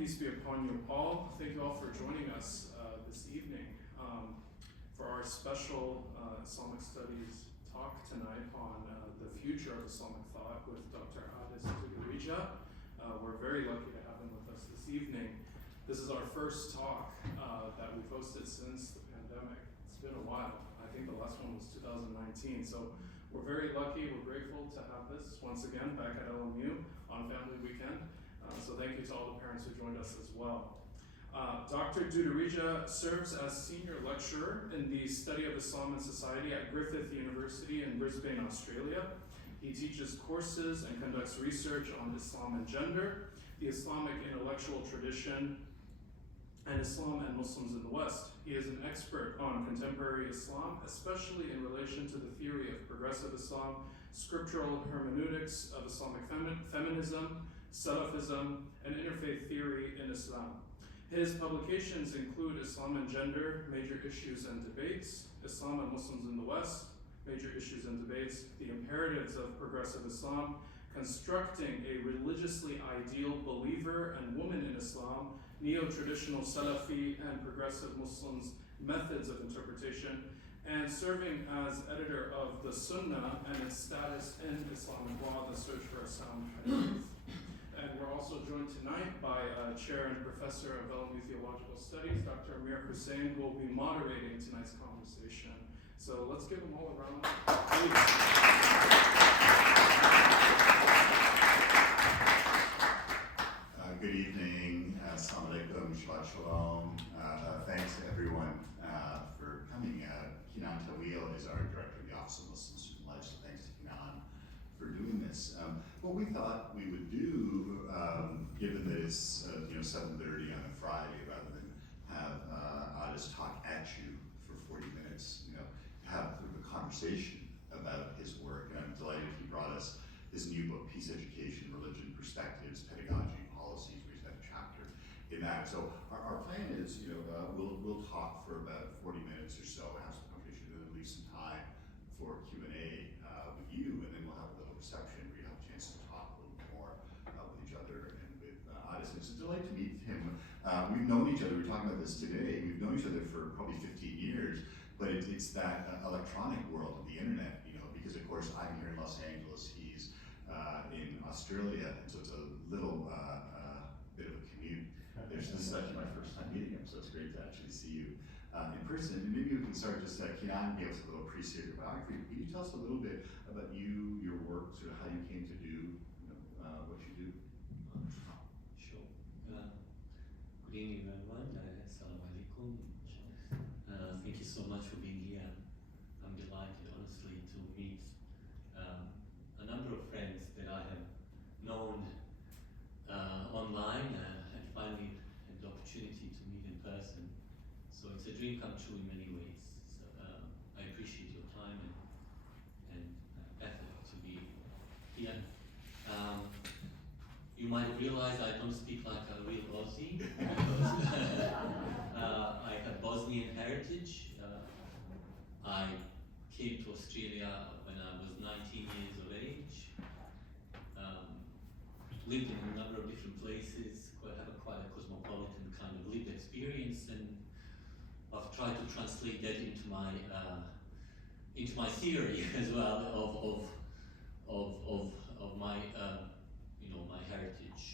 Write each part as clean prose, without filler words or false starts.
peace be upon you all. Thank you all for joining us this evening for our special Islamic Studies talk tonight on the future of Islamic thought with Dr. Duderija. We're very lucky to have him with us this evening. This is our first talk that we've hosted since the pandemic. It's been a while. I think the last one was 2019. So we're very lucky. We're grateful to have this once again back at LMU on Family Weekend. So thank you to all the parents who joined us as well. Dr. Duderija serves as senior lecturer in the study of Islam and society at Griffith University in Brisbane, Australia. He teaches courses and conducts research on Islam and gender, the Islamic intellectual tradition, and Islam and Muslims in the West. He is an expert on contemporary Islam, especially in relation to the theory of progressive Islam, scriptural hermeneutics of Islamic feminism, Salafism, and interfaith theory in Islam. His publications include Islam and Gender, Major Issues and Debates, Islam and Muslims in the West, Major Issues and Debates, The Imperatives of Progressive Islam, Constructing a Religiously Ideal Believer and Woman in Islam, Neo-Traditional Salafi and Progressive Muslims, Methods of Interpretation, and serving as editor of The Sunnah and its Status in Islamic Law, The Search for a Sound Hadith. And we're also joined tonight by Chair and Professor of LMU Theological Studies, Dr. Amir Hussain, who will be moderating tonight's conversation. So let's give them all a round of applause. Good evening. Assalamu alaikum, Shabbat Shalom. Thanks to everyone for coming. Kinan Tawil is our Director of the Office of Muslim Student Life, so thanks to Kinan for doing this. What we thought we would do, given that it's 7:30 on a Friday, rather than have Adis talk at you for 40 minutes, have a conversation about his work. And I'm delighted he brought us his new book, Peace Education, Religion, Perspectives, Pedagogy, and Policies, where he's got a chapter in that. So our plan is, we'll talk for about 40 minutes or so, have some conversation, and then leave some time for Q&A with you, and then we'll have a little reception where you have a chance to talk a little more with each other and with Adis. It's a delight to meet him. We've known each other, we were talking about this today, we've known each other for probably 15 years, but it's that electronic world of the internet, because of course I'm here in Los Angeles, he's in Australia, and so it's a little bit of a commute. This is actually my first time meeting him, so it's great to actually see you in person. And maybe we can start just, Kinan gave us a little pre-series biography. Can you tell us a little bit about you, your work, sort of how you came to do what you do? Sure. Good evening, everyone. Assalamu alaikum. Thank you so much for being here. I'm delighted, honestly, to meet a number of friends that I have known online and finally had the opportunity to meet in person. So it's a dream come true in many ways. So I appreciate your time and effort to be here. You might have realized I don't speak like a real Aussie because I have Bosnian heritage. I came to Australia when I was 19 years of age. Lived in a number of different places, have quite a cosmopolitan kind of lived experience, and I've tried to translate that into my theory as well of my my heritage.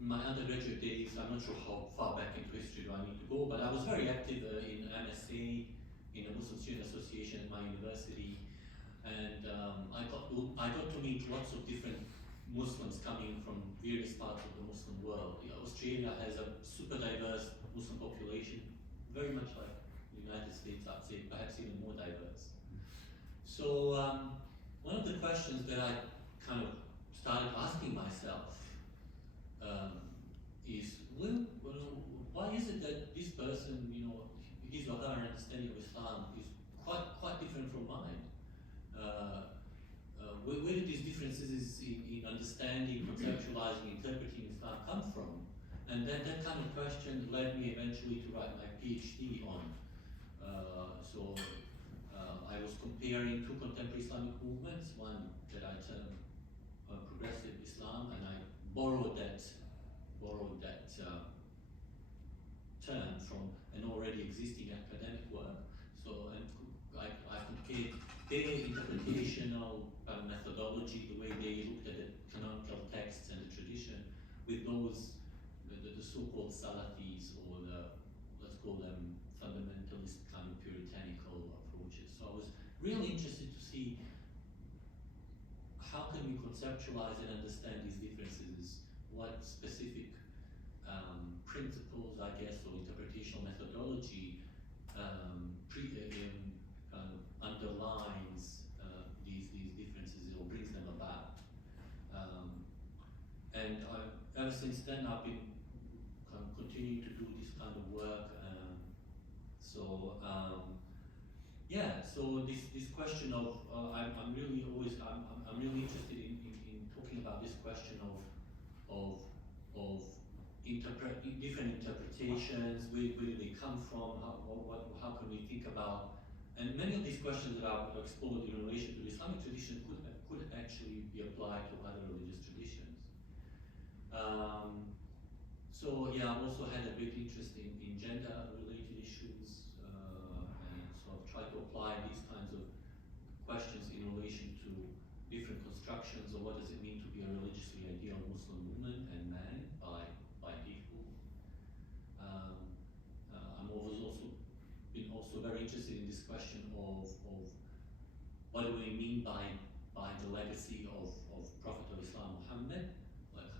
In my undergraduate days, I'm not sure how far back into history do I need to go, but I was very active in MSA, in the Muslim Student Association at my university, and I got to meet lots of different Muslims coming from various parts of the Muslim world. Australia has a super diverse Muslim population, very much like the United States, I'd say perhaps even more diverse. So one of the questions that I kind of started asking myself is, why is it that this person, his or her understanding of Islam is quite different from mine? Where do these differences in understanding, conceptualizing, interpreting Islam come from? And that kind of question led me eventually to write my PhD on. I was comparing two contemporary Islamic movements, one that I term progressive Islam borrowed that term from an already existing academic work. So and I compared their interpretational methodology, the way they looked at the canonical texts and the tradition, with those the so-called Salafis, or let's call them fundamentalist kind of puritanical approaches. So I was really interested to see how can we conceptualize and understand these differences, what specific principles, I guess, or interpretational methodology kind of underlines these differences or brings them about. And ever since then, I've been kind of continuing to do this kind of work. Yeah, so this question of I'm really interested in talking about this question of different interpretations, where do they come from, how can we think about, and many of these questions that I've explored in relation to the Islamic tradition could actually be applied to other religious traditions. So yeah, I've also had a great interest in gender-related issues, and so I've tried to apply these kinds of questions in relation to different constructions of what does it mean to be a religiously ideal Muslim woman and man by default. I'm always also been very interested in this question of what do we mean by the legacy of Prophet of Islam Muhammad. Like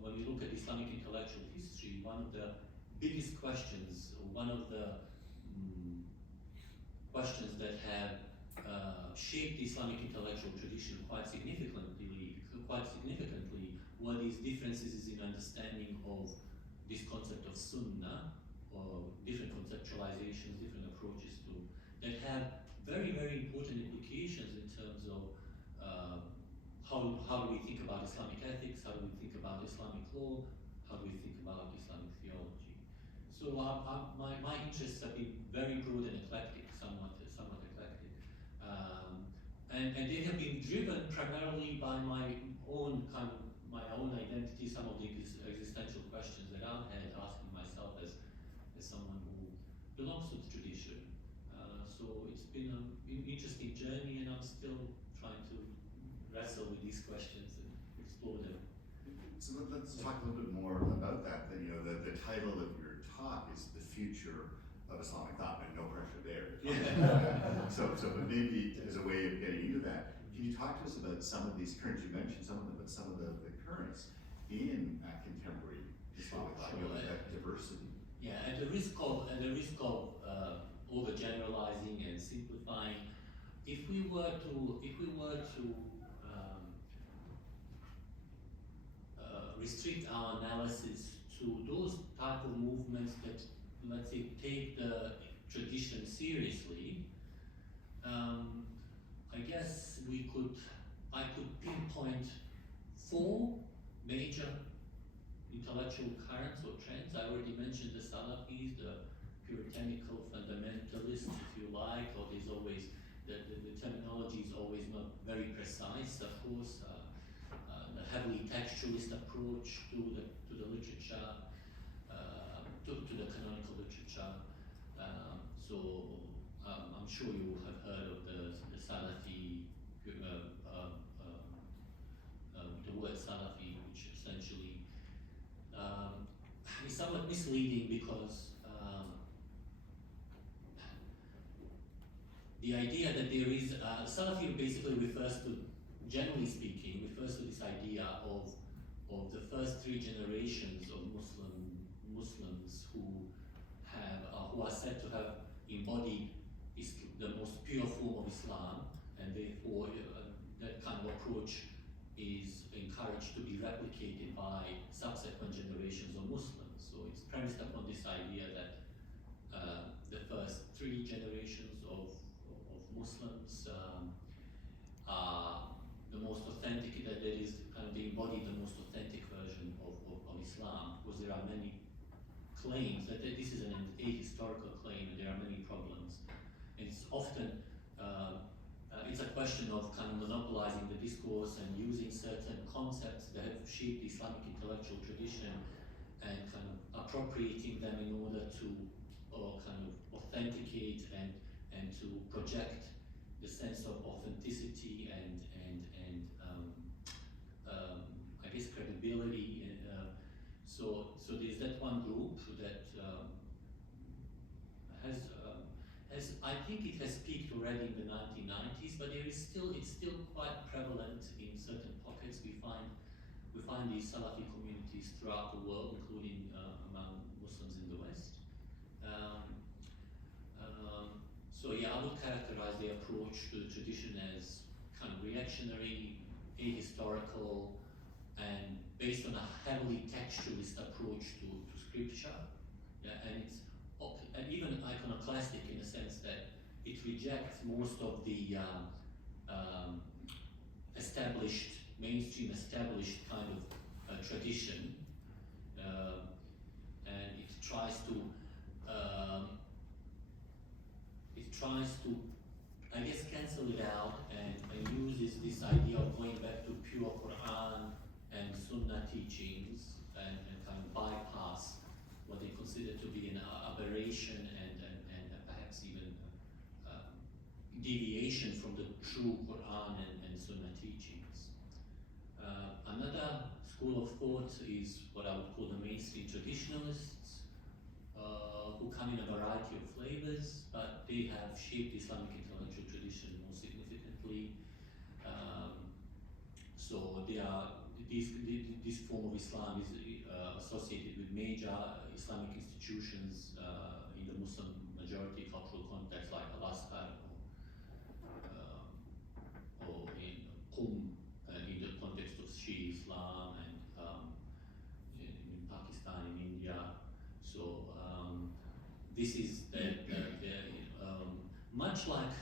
when we look at Islamic intellectual history, one of the biggest questions, one of the questions that have shaped the Islamic intellectual tradition quite significantly were these differences in understanding of this concept of sunnah, or different conceptualizations, different approaches to that have very, very important implications in terms of how do we think about Islamic ethics, how do we think about Islamic law, how do we think about Islamic theology. So my interests have been very broad and eclectic, somewhat eclectic, and they have been driven primarily by my own identity, some of the existential questions that I've had asking myself as someone who belongs to the tradition. So it's been an interesting journey, and I'm still trying to wrestle with these questions and explore them. So let's talk a little bit more about that. You know, the title of your talk is "The Future of Islamic Thought," and no pressure there. But maybe as a way of getting into that, can you talk to us about some of these currents? You mentioned some of them, but some of the currents in contemporary Islamic thought, you know, that diversity. Yeah, at the risk of overgeneralizing and simplifying, if we were to restrict our analysis to those type of movements that, let's say, take the tradition seriously, I guess I could pinpoint 4 major intellectual currents or trends. I already mentioned the Salafis, the puritanical fundamentalists, if you like, or there's always, the terminology is always not very precise, of course. The heavily textualist approach to the literature, to the canonical literature. I'm sure you have heard of the Salafi, the word Salafi, which essentially is somewhat misleading because the idea that there is Salafi basically generally speaking, refers to this idea of the first 3 generations of Muslims who are said to have embodied the most pure form of Islam, and therefore that kind of approach is encouraged to be replicated by subsequent generations of Muslims. So it's premised upon this idea that the first 3 generations of Muslims are the most authentic, that is kind of they embody the most authentic version of Islam, because there are many claims that this is an ahistorical claim and there are many problems. And it's often it's a question of kind of monopolizing the discourse and using certain concepts that have shaped the Islamic intellectual tradition and kind of appropriating them in order to kind of authenticate and to project the sense of authenticity and I guess credibility. So there's that one group that has I think it has peaked already in the 1990s, but it's still quite prevalent in certain pockets. We find these Salafi communities throughout the world, including among Muslims in the West. So yeah, I would characterize the approach to the tradition as kind of reactionary, ahistorical, and based on a heavily textualist approach to scripture. Yeah, and it's even iconoclastic in the sense that it rejects most of the mainstream established kind of tradition, and it tries to I guess cancel it out and uses this idea of going back to pure Quran and Sunnah teachings and kind of bypass what they consider to be an aberration and perhaps even deviation from the true Quran and Sunnah teachings. Another school of thought is what I would call the mainstream traditionalists, who come in a variety of flavors, but they have shaped the Islamic intellectual tradition more significantly. So this form of Islam is associated with major Islamic institutions in the Muslim majority cultural context, like Al-Azhar or in Qum in the context of Shia Islam, and in Pakistan, in India. So this is much like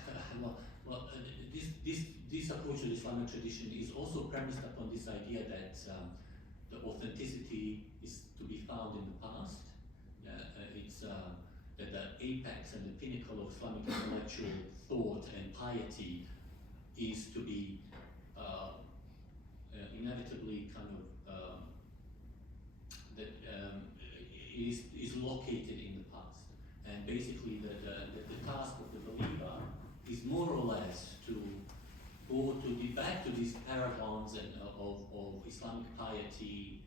this approach to the Islamic tradition is also premised upon this idea that the authenticity is to be found in the past. It's that the apex and the pinnacle of Islamic intellectual thought and piety is to be inevitably kind of is located in the past, and basically the task of the believer is more or less to go back to these paradigms of Islamic piety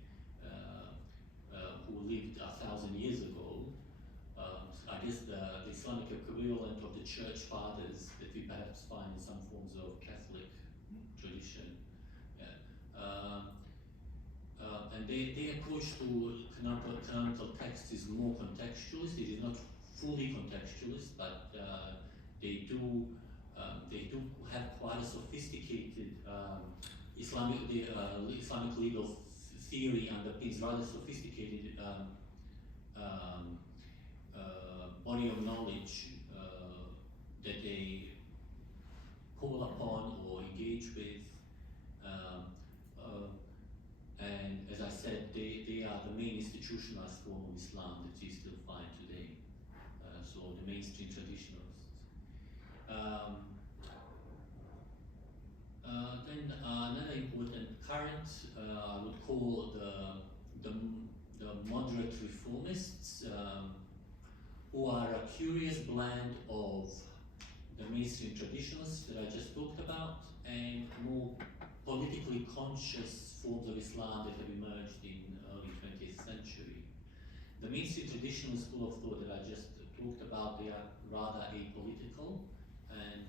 who lived 1,000 years ago. I guess the Islamic equivalent of the church fathers that we perhaps find in some forms of Catholic tradition. And their approach to canonical text is more contextualist. It is not fully contextualist, but they do have quite a sophisticated Islamic legal theory underpins rather sophisticated body of knowledge that they call upon or engage with. And as I said, they are the main institutionalized form of Islam that you still find today. So the mainstream traditionalists. Then another important current I would call the moderate reformists, who are a curious blend of the mainstream traditionalists that I just talked about and more politically conscious forms of Islam that have emerged in early 20th century. The mainstream traditional school of thought that I just talked about, they are rather apolitical and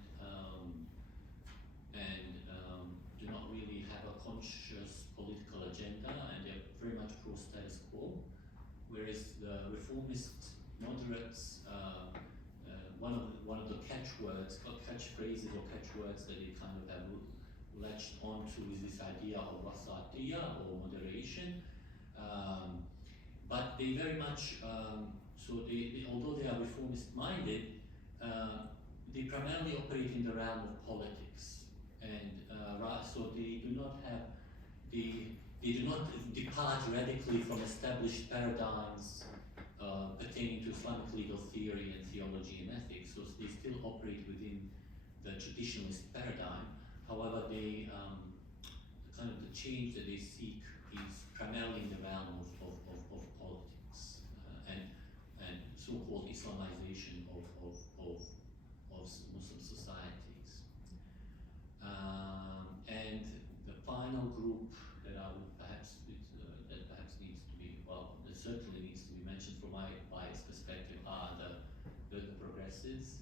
do not really have a conscious political agenda, and they're very much pro-status quo. Whereas the reformist moderates, one of the catchphrases or catchwords that they kind of have latched onto is this idea of wasatiyya or moderation. But they very much, although they are reformist minded, they primarily operate in the realm of politics, and so they do not depart radically from established paradigms pertaining to Islamic legal theory and theology and ethics. So they still operate within the traditionalist paradigm. However, they kind of the change that they seek is primarily in the realm of politics and so-called Islamization of Muslim societies. And the final group that I would perhaps that perhaps needs to be, well, that certainly needs to be mentioned from my biased perspective are the progressives,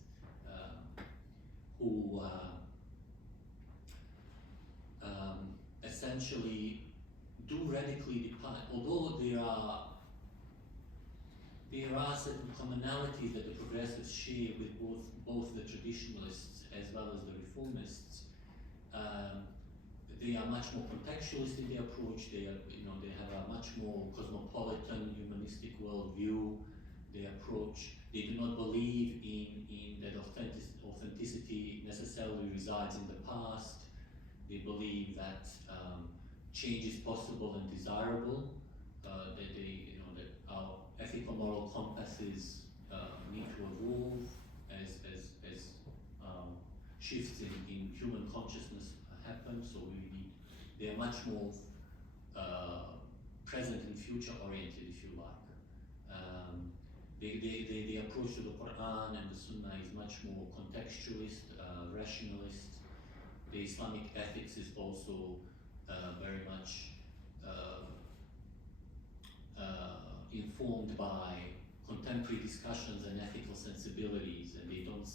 who essentially do radically depart, although there are certain commonalities that the progressives share with both the traditionalists as well as the reformists. They are much more contextualist in their approach. They are, they have a much more cosmopolitan, humanistic worldview. They do not believe in that authenticity necessarily resides in the past. They believe that change is possible and desirable. That that our ethical moral compasses need to evolve as shifts in human consciousness happen. So they are much more present and future oriented, if you like. The approach to the Quran and the Sunnah is much more contextualist, rationalist. The Islamic ethics is also very much informed by contemporary discussions and ethical sensibilities, and they don't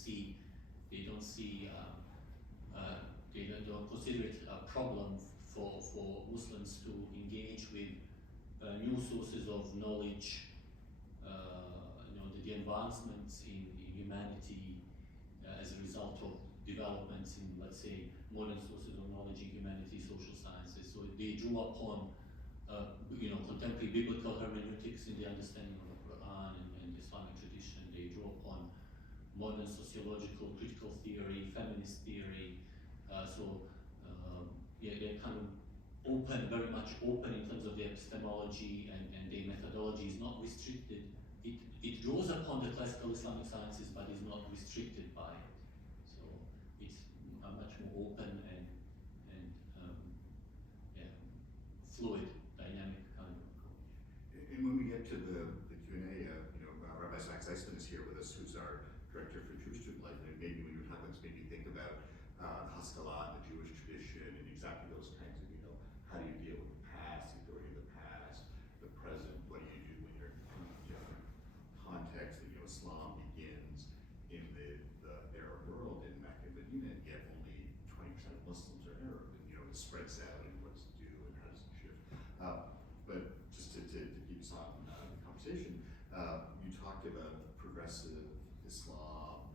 consider it a problem for Muslims to engage with new sources of knowledge. The advancements in humanity as a result of developments in, let's say, modern sources of knowledge in humanity, social sciences. So they drew upon, contemporary biblical hermeneutics in the understanding of the Quran and the Islamic tradition. They drew upon modern sociological, critical theory, feminist theory. They're kind of open, very much open in terms of their epistemology, and their methodology is not restricted. It draws upon the classical Islamic sciences, but is not restricted by it. So it's a much more open and fluid, dynamic kind of approach. And when we get to the Q&A, Rabbi Sachs Eisman is here with us, who's our director for Jewish Student Life, and maybe when you're talking about this, made me think about Haskalah, the Jewish tradition, and exactly those kinds of, how do you deal with the past, the authority of the past, the present, what do you do when you're in a different context, that, Islam begins in the Arab world, in Mecca and Medina, and yet only 20% of Muslims are Arab, and, it spreads out, and what does it do, and how does it shift? But just to keep us on the conversation, you talked about progressive Islam,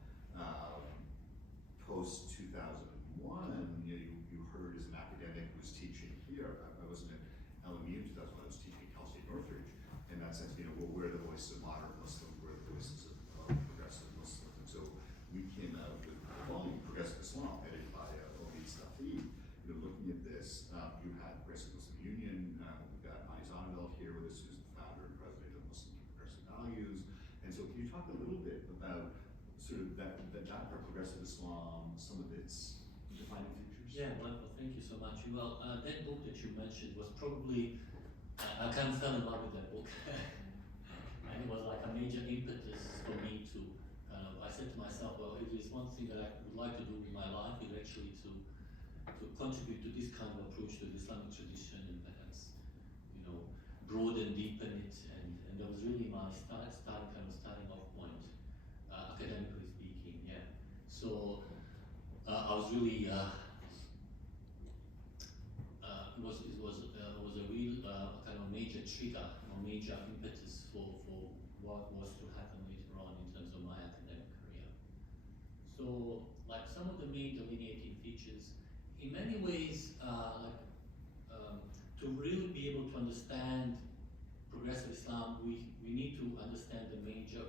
post 2001. You heard as an academic who was teaching here. I wasn't at LMU in 2001. I was teaching at Cal State Northridge. In that sense, where are the voices of modern Muslims? Where are the voices of progressive Muslims? And so we came out with the volume Progressive Islam, edited by Omid Safi. Looking at this, you had Progressive Muslim Union. We've got Mani Zonneveld here with us, who's the founder and president of Muslim Progressive Values. And so, can you talk a little bit about sort of that progressive Islam, some of its defining features? Yeah, wonderful. Thank you so much. Well, that book that you mentioned was probably, I kind of fell in love with that book. And it was like a major impetus for me to I said to myself, well, if there's one thing that I would like to do in my life, is actually to contribute to this kind of approach to the Islamic tradition, and perhaps, broaden, deepen it, and that was really my starting off point, academically speaking, yeah. So I was really, it was a real kind of major trigger, major impetus for what was to happen later on in terms of my academic career. So, like some of the main delineating features, in many ways, to really be able to understand progressive Islam, we need to understand the major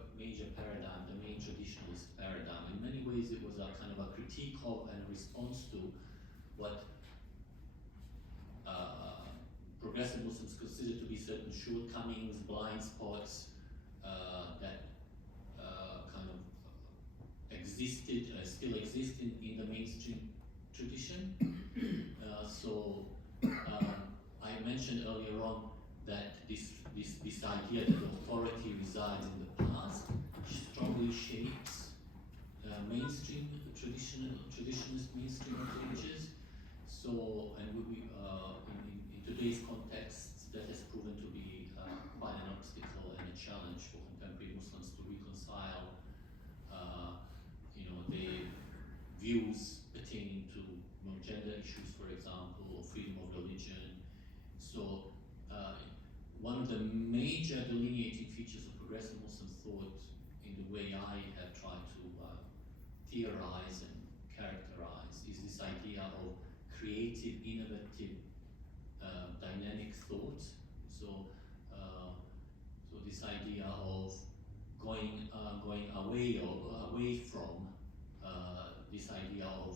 paradigm, the main traditionalist paradigm. In many ways, it was a kind of a critique of and a response to what progressive Muslims consider to be certain shortcomings, blind spots that kind of exist existed, still exist in the mainstream tradition. I mentioned earlier on that this idea that authority resides in the past strongly shapes mainstream traditionalist mainstream approaches. So, and in today's context, that has proven to be quite an obstacle and a challenge for contemporary Muslims to reconcile, their views pertaining to gender issues, for example, or freedom of religion. So, one of the major delineating features of progressive Muslim thought, in the way I have tried to theorize and characterize, is this idea of creative, innovative, dynamic thought. So this idea of going away from this idea of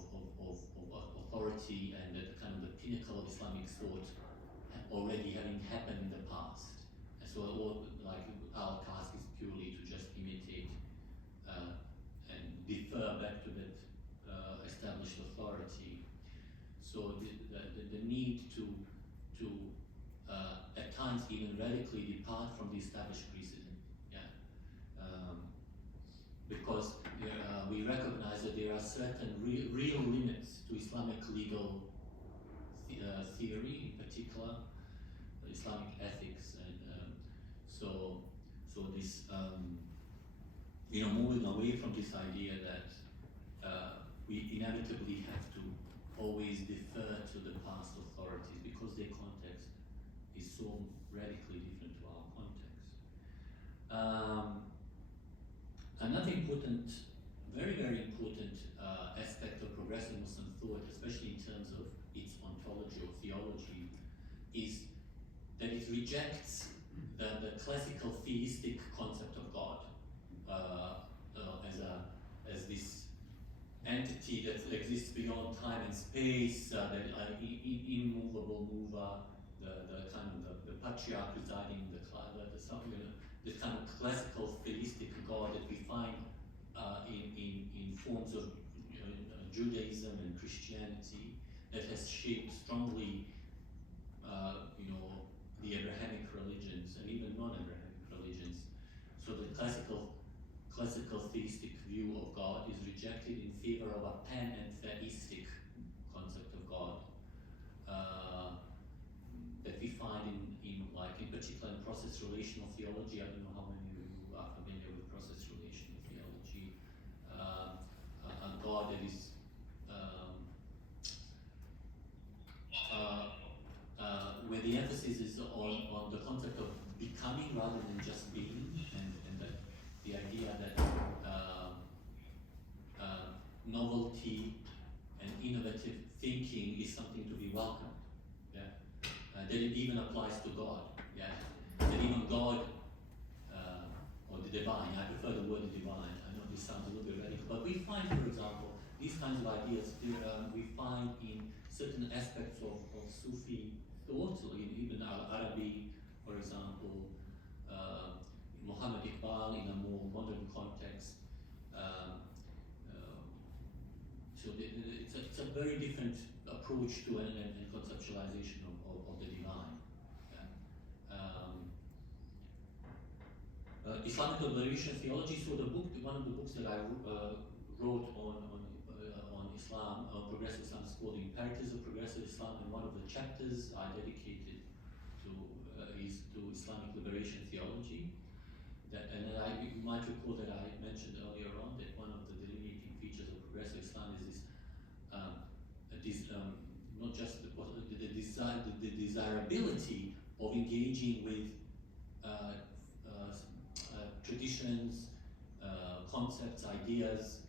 authority and the kind of the pinnacle of Islamic thought already having happened in the past. And so our task is purely to just imitate and defer back to that established authority. So the need to at times even radically depart from the established precedent, because we recognize that there are certain real limits to Islamic legal theory, in particular Islamic ethics, and so this moving away from this idea that we inevitably have to always defer to the past authorities because their context is so radically different to our context. Another important, very, very important aspect of progressive Muslim thought, especially in terms of its ontology or theology, is that it rejects the classical theistic concept of God as this entity that exists beyond time and space, that immovable mover, the kind of the patriarch residing in the cloud, this kind of classical theistic God that we find in forms of Judaism and Christianity that has shaped strongly the Abrahamic religions and even non-Abrahamic religions. So the classical theistic view of God is rejected in favor of a panentheistic concept of God that we find in particular in process relational theology. I don't know how many of you are familiar with process relational theology. A God that is where the emphasis is on the concept of becoming rather than just being, and that the idea that novelty and innovative thinking is something to be welcomed. That it even applies to God. That even God or the divine, I prefer the word divine. I know this sounds a little bit radical, but we find, for example, these kinds of ideas we find in certain aspects of Sufi thought, or even Arabi, for example, Muhammad Iqbal in a more modern context. So it's a very different approach to and conceptualization of the divine. Islamic liberation theology. So one of the books that I wrote on Islam, progressive Islam, is called Imperatives of Progressive Islam, and one of the chapters I dedicated is to Islamic liberation theology. You might recall that I mentioned earlier on that one of the delineating features of progressive Islam is not just the desirability of engaging with traditions, concepts, ideas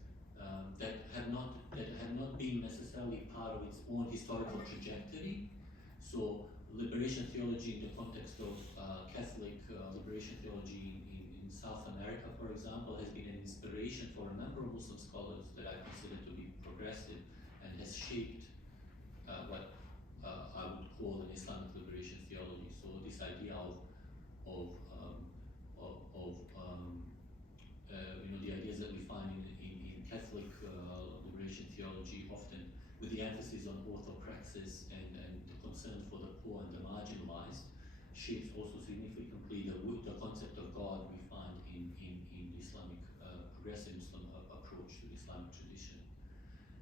that have not been necessarily part of its own historical trajectory. So liberation theology in the context of Catholic liberation theology in South America, for example, has been an inspiration for a number of Muslim scholars that I consider to be progressive and has shaped what I would call an Islamic liberation theology. So this idea of the ideas that we find in Catholic theology, often with the emphasis on orthopraxis and the concern for the poor and the marginalized, shapes also significantly the concept of God we find in Islamic, progressive Muslim approach to the Islamic tradition.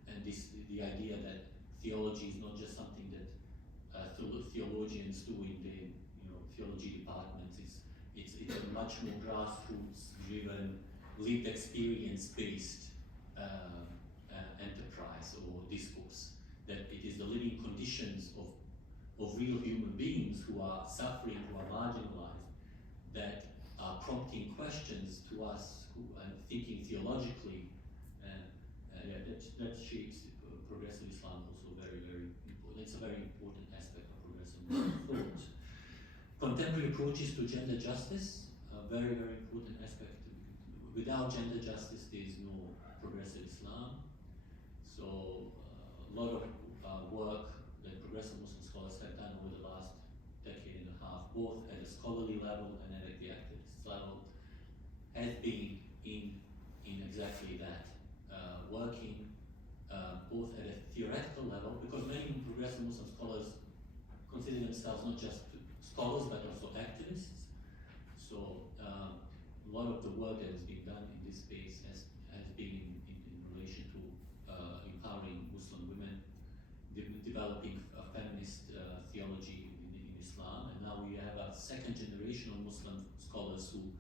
And the idea that theology is not just something that theologians do in the theology departments. It's a much more grassroots-driven, lived experience-based enterprise or discourse. That it is the living conditions of real human beings who are suffering, who are marginalized, that are prompting questions to us and thinking theologically, and that shapes progressive Islam also very, very important. It's a very important aspect of progressive thought. Contemporary approaches to gender justice, a very, very important aspect. Without gender justice, there is no progressive Islam. So a lot of work that progressive Muslim scholars have done over the last decade and a half, both at a scholarly level and at the activist level, has been in exactly that, working both at a theoretical level, because many progressive Muslim scholars consider themselves not just scholars but also activists. So a lot of the work that has been done in this space has been in relation to empowering Muslim women, developing a feminist theology in Islam, and now we have a second generation of Muslim scholars who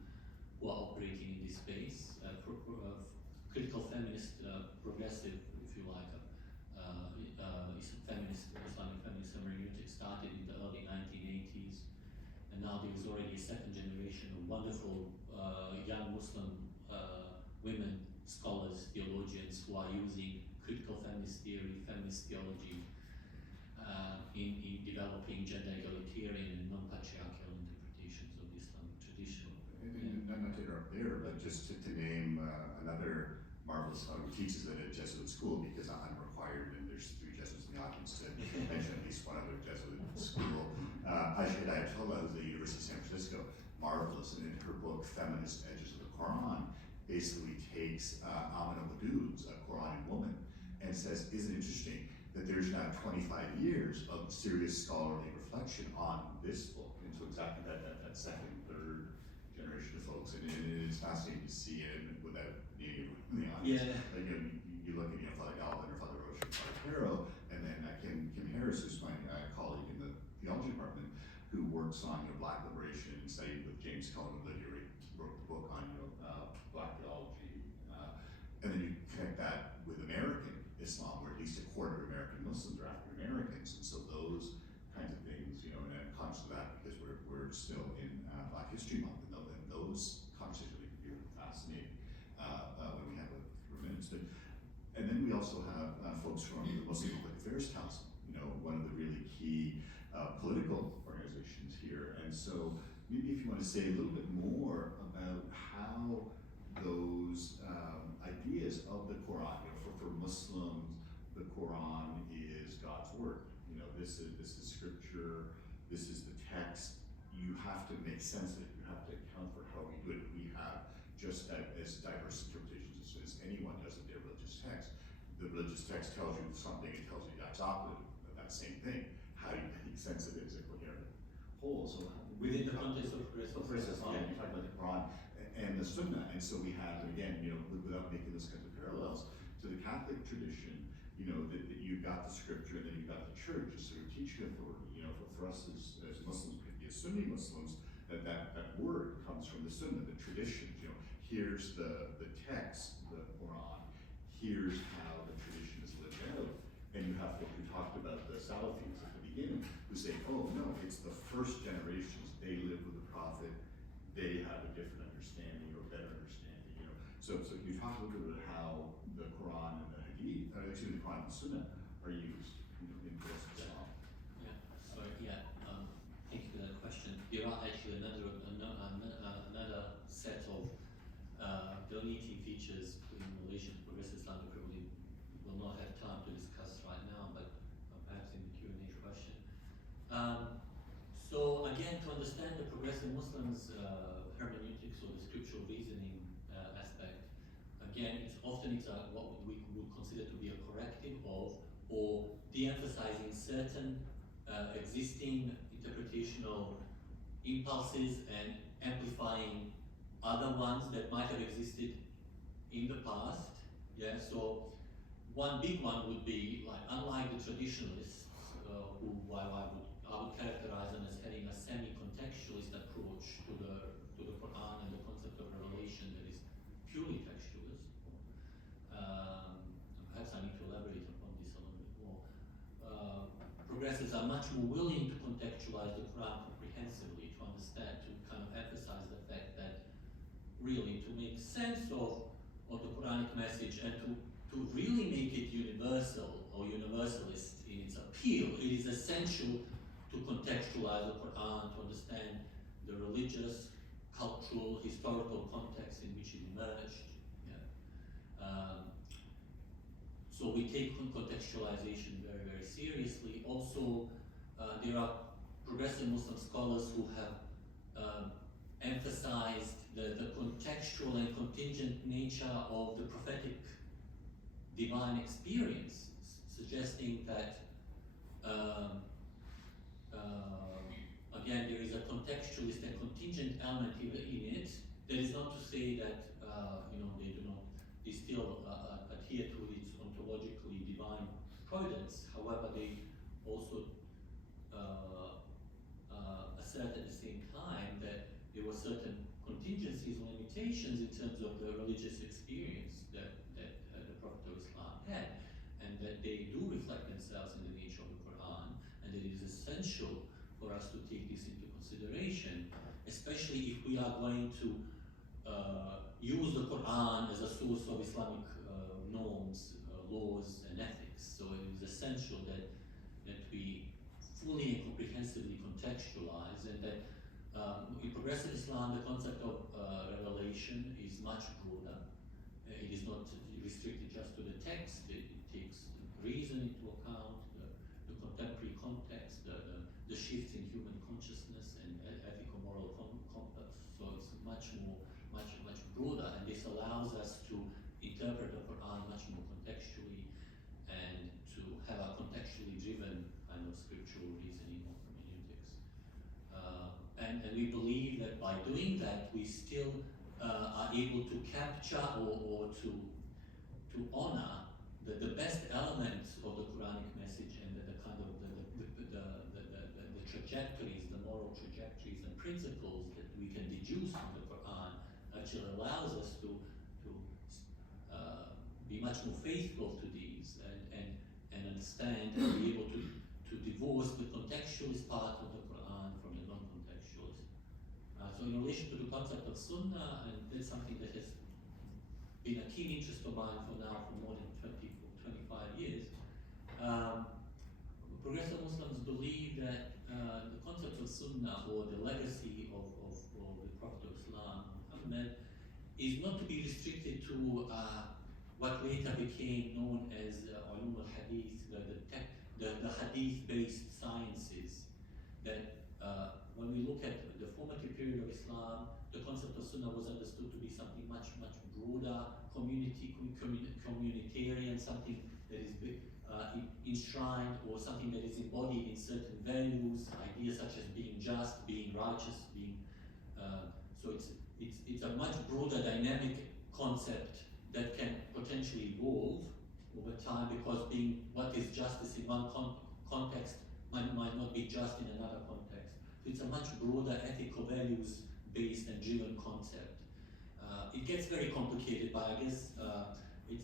are operating in this space, critical feminist, progressive, if you like, Islamic feminist hermeneutic started in the early 1980s, and now there is already a second generation of wonderful young Muslim women scholars, theologians who are using critical feminist theory, feminist theology in developing gender egalitarian and non-patriarchal interpretations of the Islamic tradition. And not to interrupt there, but just to name another marvelous scholar who teaches at a Jesuit school, because I'm required, and there's 3 Jesuits in the audience, to mention at least one other Jesuit school. Aisha Ayatollah, who's at the University of San Francisco, marvelous, and in her book, Feminist Edges of the Quran, basically takes Amina Wadud's Quran and Woman, and says, isn't it interesting that there's now 25 years of serious scholarly reflection on this book, and so exactly that second, third generation of folks, and it's fascinating to see it without being able to the audience. Yeah. Like, you look at Father Galvin or Father Roche or Father Caro, and then Kim Harris, who's my colleague in the theology department, who works on Black liberation and studied with James Cone, who literally wrote the book on Black theology, and then you connect that with American Islam, where at least a quarter of American Muslims are African Americans, and so those kinds of things, and I'm conscious of that because we're still in Black History Month, and those conversations are really fascinating when we have a few minutes. And then we also have folks from the Muslim Public Affairs Council, one of the really key political organizations here. And so maybe if you want to say a little bit more about how those ideas of the Quran, for Muslims, the Quran is God's word. This is scripture, this is the text. You have to make sense of it. You have to account for how we do it. We have just as diverse interpretations as anyone does of their religious text. The religious text tells you something, it tells you the exact opposite of that same thing. How do you make sense of it as a coherent whole? So Within the context of progressive Islam, you talk about the Quran and the Sunnah, and so we have, again, without making those kinds of parallels to the Catholic tradition, that you've got the scripture and then you've got the church as sort of teaching authority. For us as Muslims, particularly as Sunni Muslims, that word comes from the Sunnah, the traditions. Here's the text, the Quran. Here's how the tradition is lived out. And you have what we talked about, the Salafis at the beginning, who say, oh no, it's the first generations, they lived with the Prophet, they have a different understanding or better understanding. So you talk a little bit about how the Quran and the Hadith, the Quran and the Sunnah are used in progressive Islam. Thank you for that question. There are actually another set of delineating features in relation to progressive Islam that probably will not have time to discuss right now, but perhaps in the Q&A question. So again, to understand the progressive Muslims' hermeneutics or the scriptural reasoning aspect, again, it's often what we would consider to be a corrective of, or de-emphasizing certain existing interpretational impulses and amplifying other ones that might have existed in the past. Yeah, so one big one would be, like, unlike the traditionalists, who I would characterize them as having a semi-contextualist approach to the Quran and the concept of revelation that is purely textualist. Perhaps I need to elaborate upon this a little bit more. Progressives are much more willing to contextualize the Quran comprehensively, to understand, to kind of emphasize the fact that really to make sense of the Quranic message and to really make it universal or universalist in its appeal, it is essential to contextualize the Quran, to understand the religious, cultural, historical context in which it emerged. Yeah. So we take contextualization very, very seriously. Also, there are progressive Muslim scholars who have emphasized the contextual and contingent nature of the prophetic divine experience, suggesting that again, there is a contextualist and contingent element in it. That is not to say that they still adhere to its ontologically divine providence. However, they also assert at the same time that there were certain contingencies and limitations in terms of the religious experience that the Prophet of Islam had, and that they do reflect themselves in the nature of the Quran, and it is essential for us to take this into consideration, especially if we are going to use the Quran as a source of Islamic norms, laws, and ethics. So it is essential that we fully and comprehensively contextualize, and that in progressive Islam, the concept of revelation is much broader. It is not restricted just to the text. It takes reason into account, the contemporary context, the shifts in human consciousness and ethical moral compass. So it's much broader, and this allows us to interpret the Quran much more contextually and to have a contextually driven kind of scriptural reasoning or hermeneutics. And we believe that by doing that, we still are able to capture or to honor the best elements of the Quranic message, and the kind of the trajectories, the moral trajectories and principles that we can deduce from the Quran actually allows us to be much more faithful to these and understand and be able to divorce the contextualist part of the Quran from the non-contextualist. So in relation to the concept of Sunnah, and that's something that has been a keen interest of mine for more than 25 years, progressive Muslims believe that the concept of Sunnah, or the legacy of the Prophet of Islam, Muhammad, is not to be restricted to what later became known as ulum al-hadith, the hadith-based sciences. That when we look at the formative period of Islam, the concept of Sunnah was understood to be something much broader, communitarian, something that is enshrined, or something that is embodied in certain values, ideas such as being just, being righteous, being so it's a much broader dynamic concept that can potentially evolve over time, because being what is justice in one context might not be just in another context. So it's a much broader ethical values-based and driven concept. It gets very complicated, but I guess we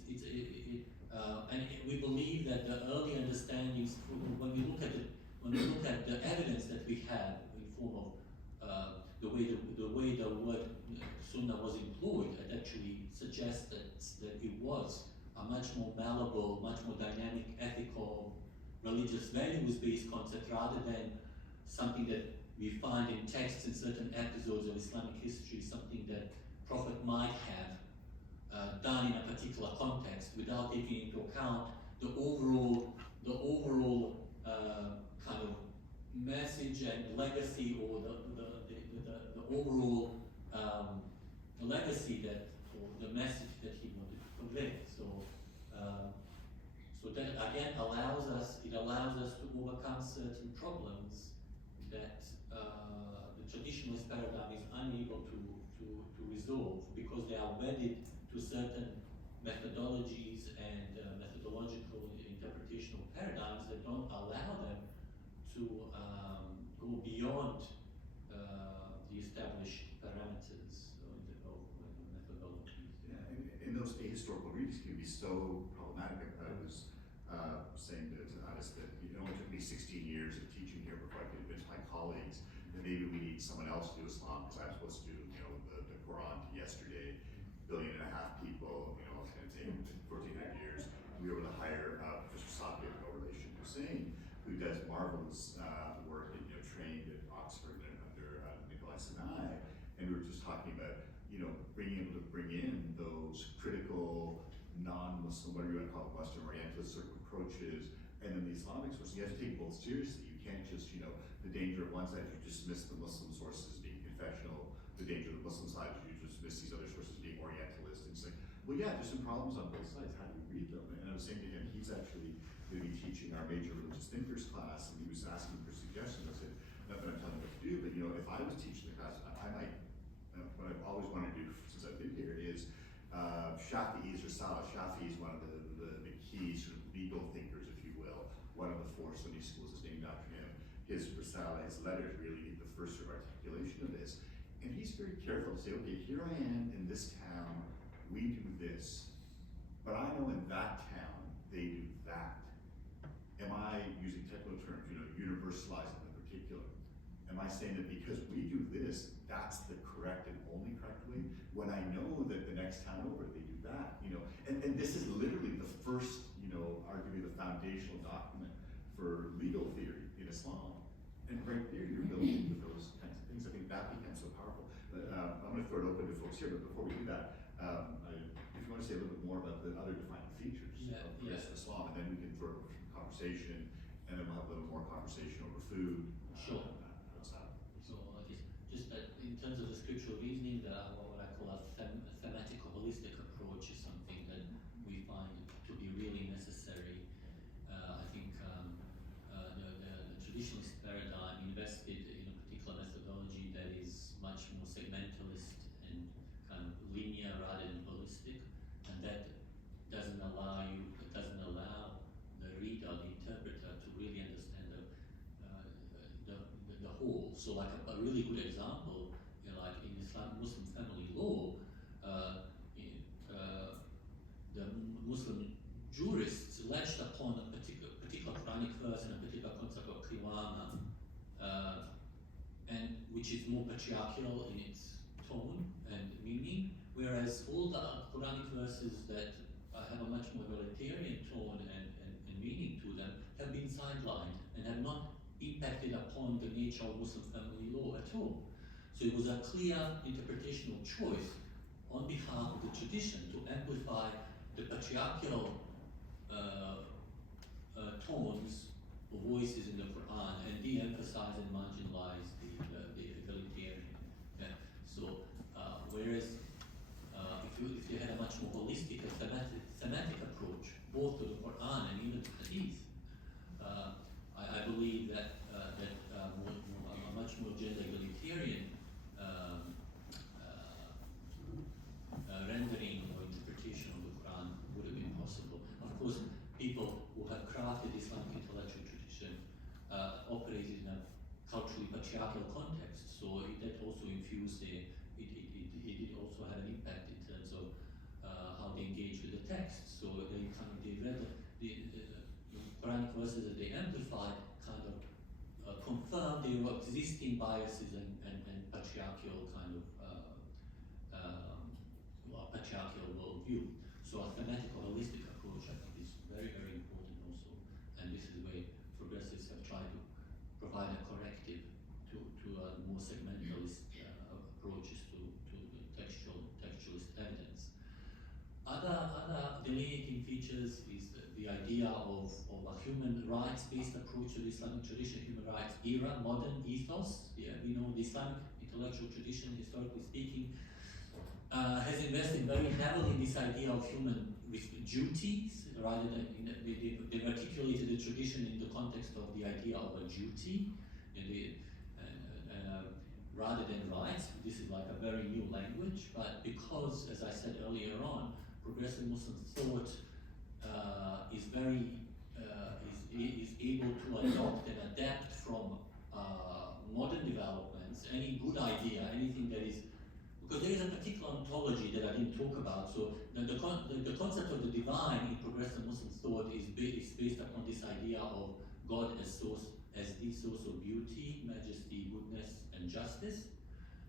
believe that the early understandings, when we look at the evidence that we have in form of the way the word Sunnah was employed, it actually suggests that it was a much more malleable, much more dynamic, ethical, religious values-based concept, rather than something that we find in texts in certain episodes of Islamic history, something that Prophet might have done in a particular context without taking into account the overall kind of message and legacy, or the overall legacy that, or the message that he wanted convey. So that again allows us to overcome certain problems that the traditionalist paradigm is unable to resolve, because they are wedded to certain methodologies and methodological interpretational paradigms that don't allow them to go beyond the established parameters of methodologies. Yeah, and those ahistorical readings can be so problematic. I was saying to Addis that it only took me 16 years of teaching here before I could convince my colleagues that maybe we need someone else to do Islam, because I'm supposed to do, the Quran yesterday, 1.5 billion people, it's going to take 1,400 years. We were able to hire Professor Saki of No Relation Hussein, who does marvelous work and trained at Oxford and under Nikolai Sinai, and we were just talking about being able to bring in those critical non-Muslim, whatever you want to call it, Western Orientalist sort of approaches, and then the Islamic sources. You have to take both seriously. You can't just, the danger of one side, you dismiss the Muslim sources as being confessional. The danger of the Muslim side is you dismiss these other sources as being Orientalist. And it's like, well, yeah, there's some problems on both sides. How do you read them? And I was saying to him, he's actually going to be teaching our major religious thinkers class, and he was asking for suggestions. I said, not that I'm telling him what to do, but if I was teaching the class, I might, what I've always wanted to do since I've been here is Shafi'i's Risala. Shafi'i is one of the key sort of legal thinkers, if you will. One of the 4 Sunni schools is named after him. His Risala, his letters really need the first sort of articulation of this. And he's very careful to say, okay, here I am in this town, we do this, but I know in that town, they do that. Am I, using technical terms, universalizing the particular? Am I saying that because we do this, that's the correct and only correct way, when I know that the next town over, they do that, And this is literally the first, arguably the foundational document for legal theory in Islam. And right there, you're building with those kinds of things. I think that becomes so powerful. But I'm going to throw it open to folks here, but before we do that, if you want to say a little bit more about the other defining features of Islam, and then we can throw it over some conversation, and then we'll have a little more conversation over food. Sure. So just that in terms of the scriptural reasoning, what I call a thematic or holistic approach is something that we find to be really necessary. I think the traditionalist paradigm invested in a particular methodology that is much more segmentalist and kind of linear rather than holistic, and that doesn't allow the reader, the interpreter, to really understand the whole. So like a really good example, like in Muslim family law, the Muslim jurists latched upon a particular Quranic verse and a particular concept of qiyama, and which is more patriarchal in its tone and meaning, whereas all the Quranic verses that have a much more egalitarian tone and meaning to them have been sidelined and have not impacted upon the nature of Muslim family law at all. So it was a clear interpretational choice on behalf of the tradition to amplify the patriarchal tones or voices in the Quran and de-emphasize and marginalize the egalitarian. Yeah. So whereas if you had a much more holistic and thematic approach, both to the Quran and even to Hadith, I believe that a much more gender egalitarian rendering or interpretation of the Quran would have been possible. Of course, people who have crafted Islamic intellectual tradition operated in a culturally patriarchal context, so that also infused it did also have an impact in terms of how they engage with the text. So they read the Quranic verses that they amplified kind of confirmed their existing biases and patriarchal kind of patriarchal worldview. So a thematic or holistic approach, I think, is very, very important also. And this is the way progressives have tried to provide a corrective to more segmentalist approaches to textualist evidence. Other delineating features is the idea of a human rights-based approach to the Islamic tradition, human rights era, modern ethos. Yeah, we know the Islamic intellectual tradition, historically speaking, has invested very heavily in this idea of human duties, rather than they've articulated the tradition in the context of the idea of a duty, rather than rights. This is like a very new language, but because, as I said earlier on, progressive Muslim thought is very is able to adopt and adapt from modern developments, any good idea, anything that is, because there is a particular ontology that I didn't talk about. So the concept of the divine in progressive Muslim thought is based upon this idea of God as the source of beauty, majesty, goodness, and justice.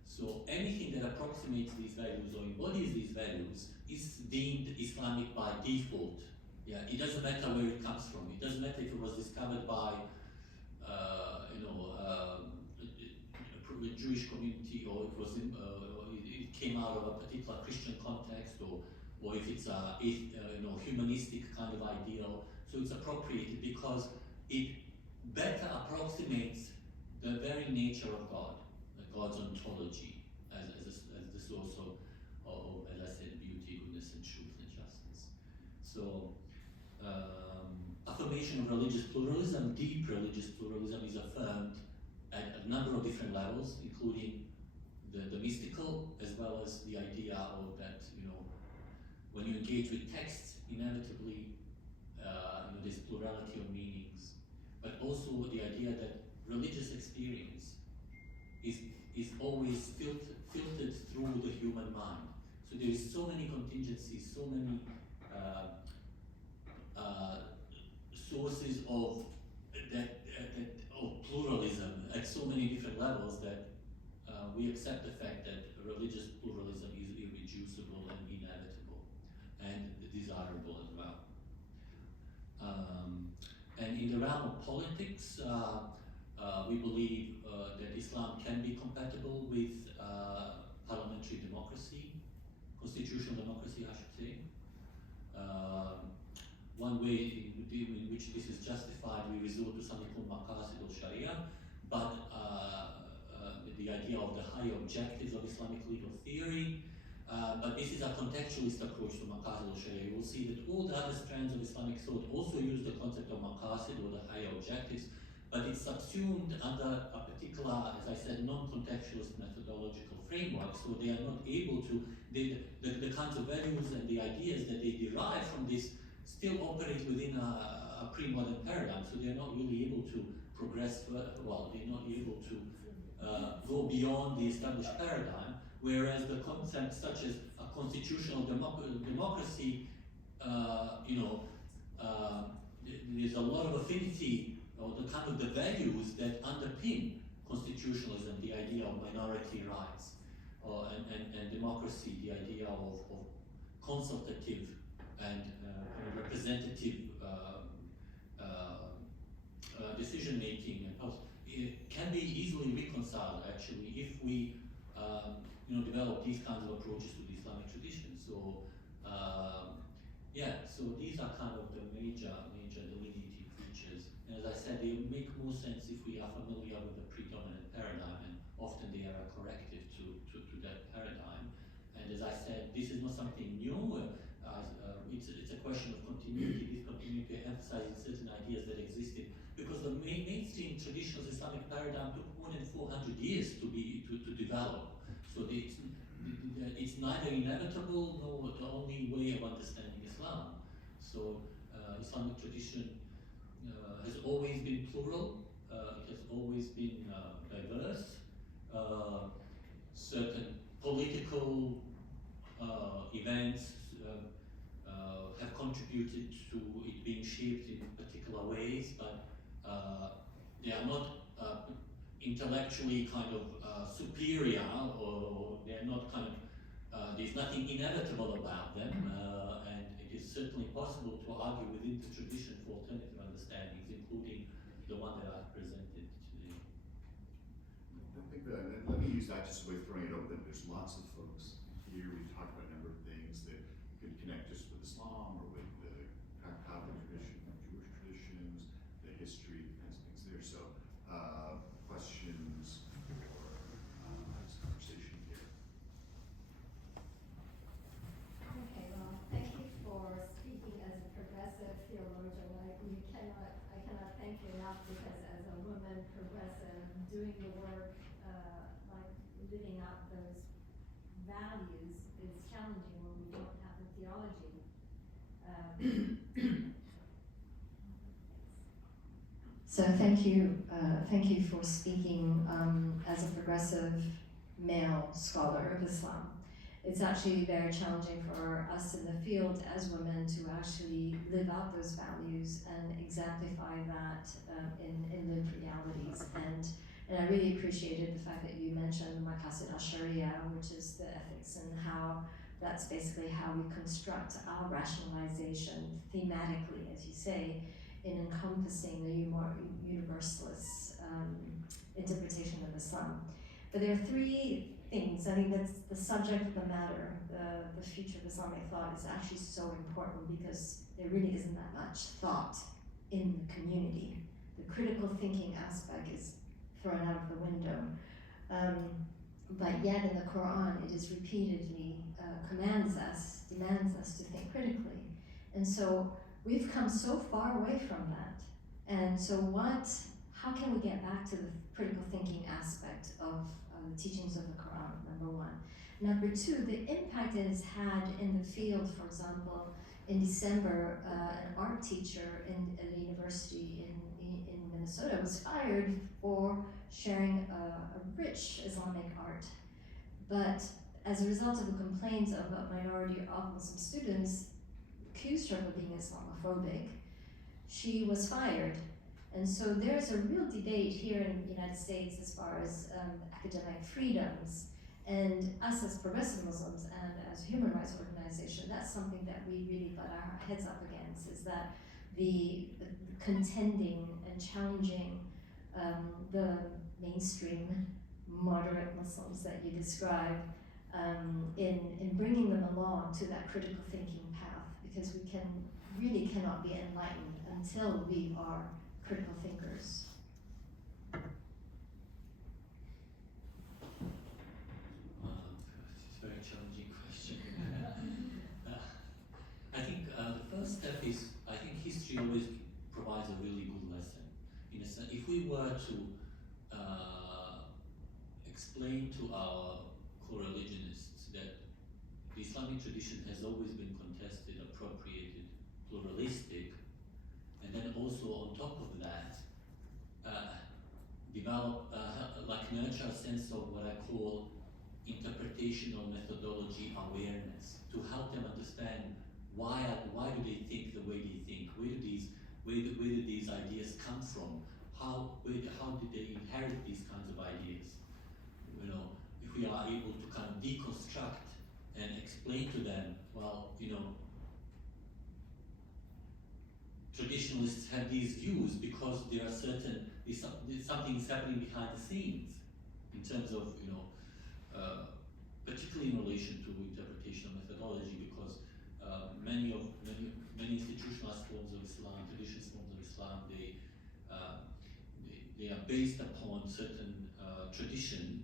So anything that approximates these values or embodies these values is deemed Islamic by default. Yeah, it doesn't matter where it comes from. It doesn't matter if it was discovered by a Jewish community, or it was it came out of a particular Christian context, or if it's a humanistic kind of ideal. So it's appropriated because it better approximates the very nature of God, God's ontology as the source of, as I said, beauty, goodness, and truth and justice. So affirmation of religious pluralism, deep religious pluralism, is affirmed at a number of different levels, including the mystical, as well as the idea of that, when you engage with texts, inevitably, there's plurality of meanings, but also the idea that religious experience is always filtered through the human mind. So there is so many contingencies, so many sources of pluralism at so many different levels that we accept the fact that religious pluralism is irreducible and inevitable and desirable as well. And in the realm of politics, we believe that Islam can be compatible with parliamentary democracy, constitutional democracy, I should say. One way in which this is justified, we resort to something called maqasid al-sharia, but the idea of the higher objectives of Islamic legal theory. But this is a contextualist approach to maqasid al-sharia. You will see that all the other strands of Islamic thought also use the concept of maqasid, or the higher objectives, but it's subsumed under a particular, as I said, non-contextualist methodological framework, so they are not able to, the kinds of values and the ideas that they derive from this still operate within a pre-modern paradigm, so they're not really able to progress further. Well, they're not able to go beyond the established paradigm, whereas the concepts such as a constitutional democracy, there's a lot of affinity, or the kind of the values that underpin constitutionalism, the idea of minority rights, and democracy, the idea of consultative and representative decision making, it can be easily reconciled actually if we develop these kinds of approaches to the Islamic tradition. So so these are kind of the major delineating features. And as I said, they make more sense if we are familiar with the predominant paradigm, and often they are a corrective to that paradigm. And as I said, this is not something new. It's a question of continuity. This continuity emphasizes certain ideas that existed, because the mainstream traditional Islamic paradigm took more than 400 years to develop. So it's neither inevitable nor the only way of understanding Islam. So Islamic tradition has always been plural. It has always been diverse. Certain political events have contributed to it being shaped in particular ways, but they are not intellectually kind of superior, or they're not kind of, there's nothing inevitable about them, and it is certainly possible to argue within the tradition for alternative understandings, including the one that I've presented today. I think that, let me use that just a way of throwing it open. There's lots of folks here. We've talked about a number of things that could connect us with Islam, or with the Coptic tradition, Jewish traditions, the history, kinds of things there. So, questions for this conversation here? thank you for speaking as a progressive male scholar of Islam. It's actually very challenging for us in the field as women to actually live out those values and exemplify that in lived realities. And I really appreciated the fact that you mentioned Maqasid al-Sharia, which is the ethics, and how that's basically how we construct our rationalization thematically, as you say, in encompassing the more universalist interpretation of Islam. But there are three things. I think that's the subject of the matter. The future of Islamic thought is actually so important because there really isn't that much thought in the community. The critical thinking aspect is thrown out of the window. But yet in the Quran, it is repeatedly demands us to think critically. And so we've come so far away from that. And so how can we get back to the critical thinking aspect of the teachings of the Quran, number one. Number two, the impact it has had in the field. For example, in December, an art teacher at a university in Minnesota was fired for sharing a rich Islamic art. But as a result of the complaints of a minority of Muslim students, accused her of being Islamophobic, she was fired. And so there's a real debate here in the United States as far as academic freedoms. And us as progressive Muslims and as a human rights organization, that's something that we really butt our heads up against, is that the contending and challenging the mainstream moderate Muslims that you describe in bringing them along to that critical thinking path, because we really cannot be enlightened until we are critical thinkers. It's a very challenging question. I think the first step is, I think history always provides a really good lesson. In a sense, if we were to explain to our co-religionists that the Islamic tradition has always been contested, appropriated, pluralistic, and then also on top of that, develop, nurture a sense of what I call interpretational methodology awareness, to help them understand why do they think the way they think, where do these ideas come from, how did they inherit these kinds of ideas. You know, if we are able to kind of deconstruct and explain to them, well, you know, traditionalists have these views because there are something is happening behind the scenes in terms of, you know, particularly in relation to interpretational methodology, because many institutionalized forms of Islam, traditionalist forms of Islam, they are based upon certain tradition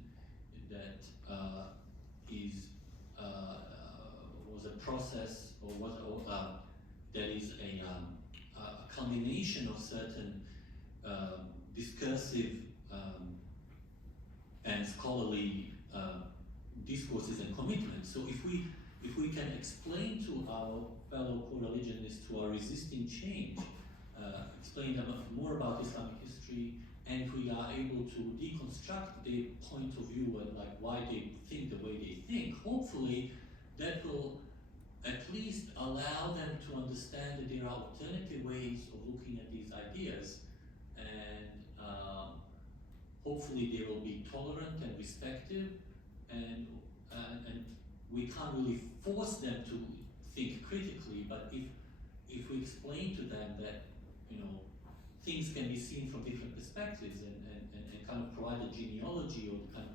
that was a process that is a combination of certain discursive and scholarly discourses and commitments. So if we can explain to our fellow co-religionists who are resisting change, explain them more about Islamic history, and if we are able to deconstruct their point of view and like why they think the way they think, hopefully that will at least allow them to understand that there are alternative ways of looking at these ideas, and hopefully they will be tolerant and respectful, and we can't really force them to think critically, but if we explain to them that, you know, things can be seen from different perspectives, and kind of provide a genealogy, or kind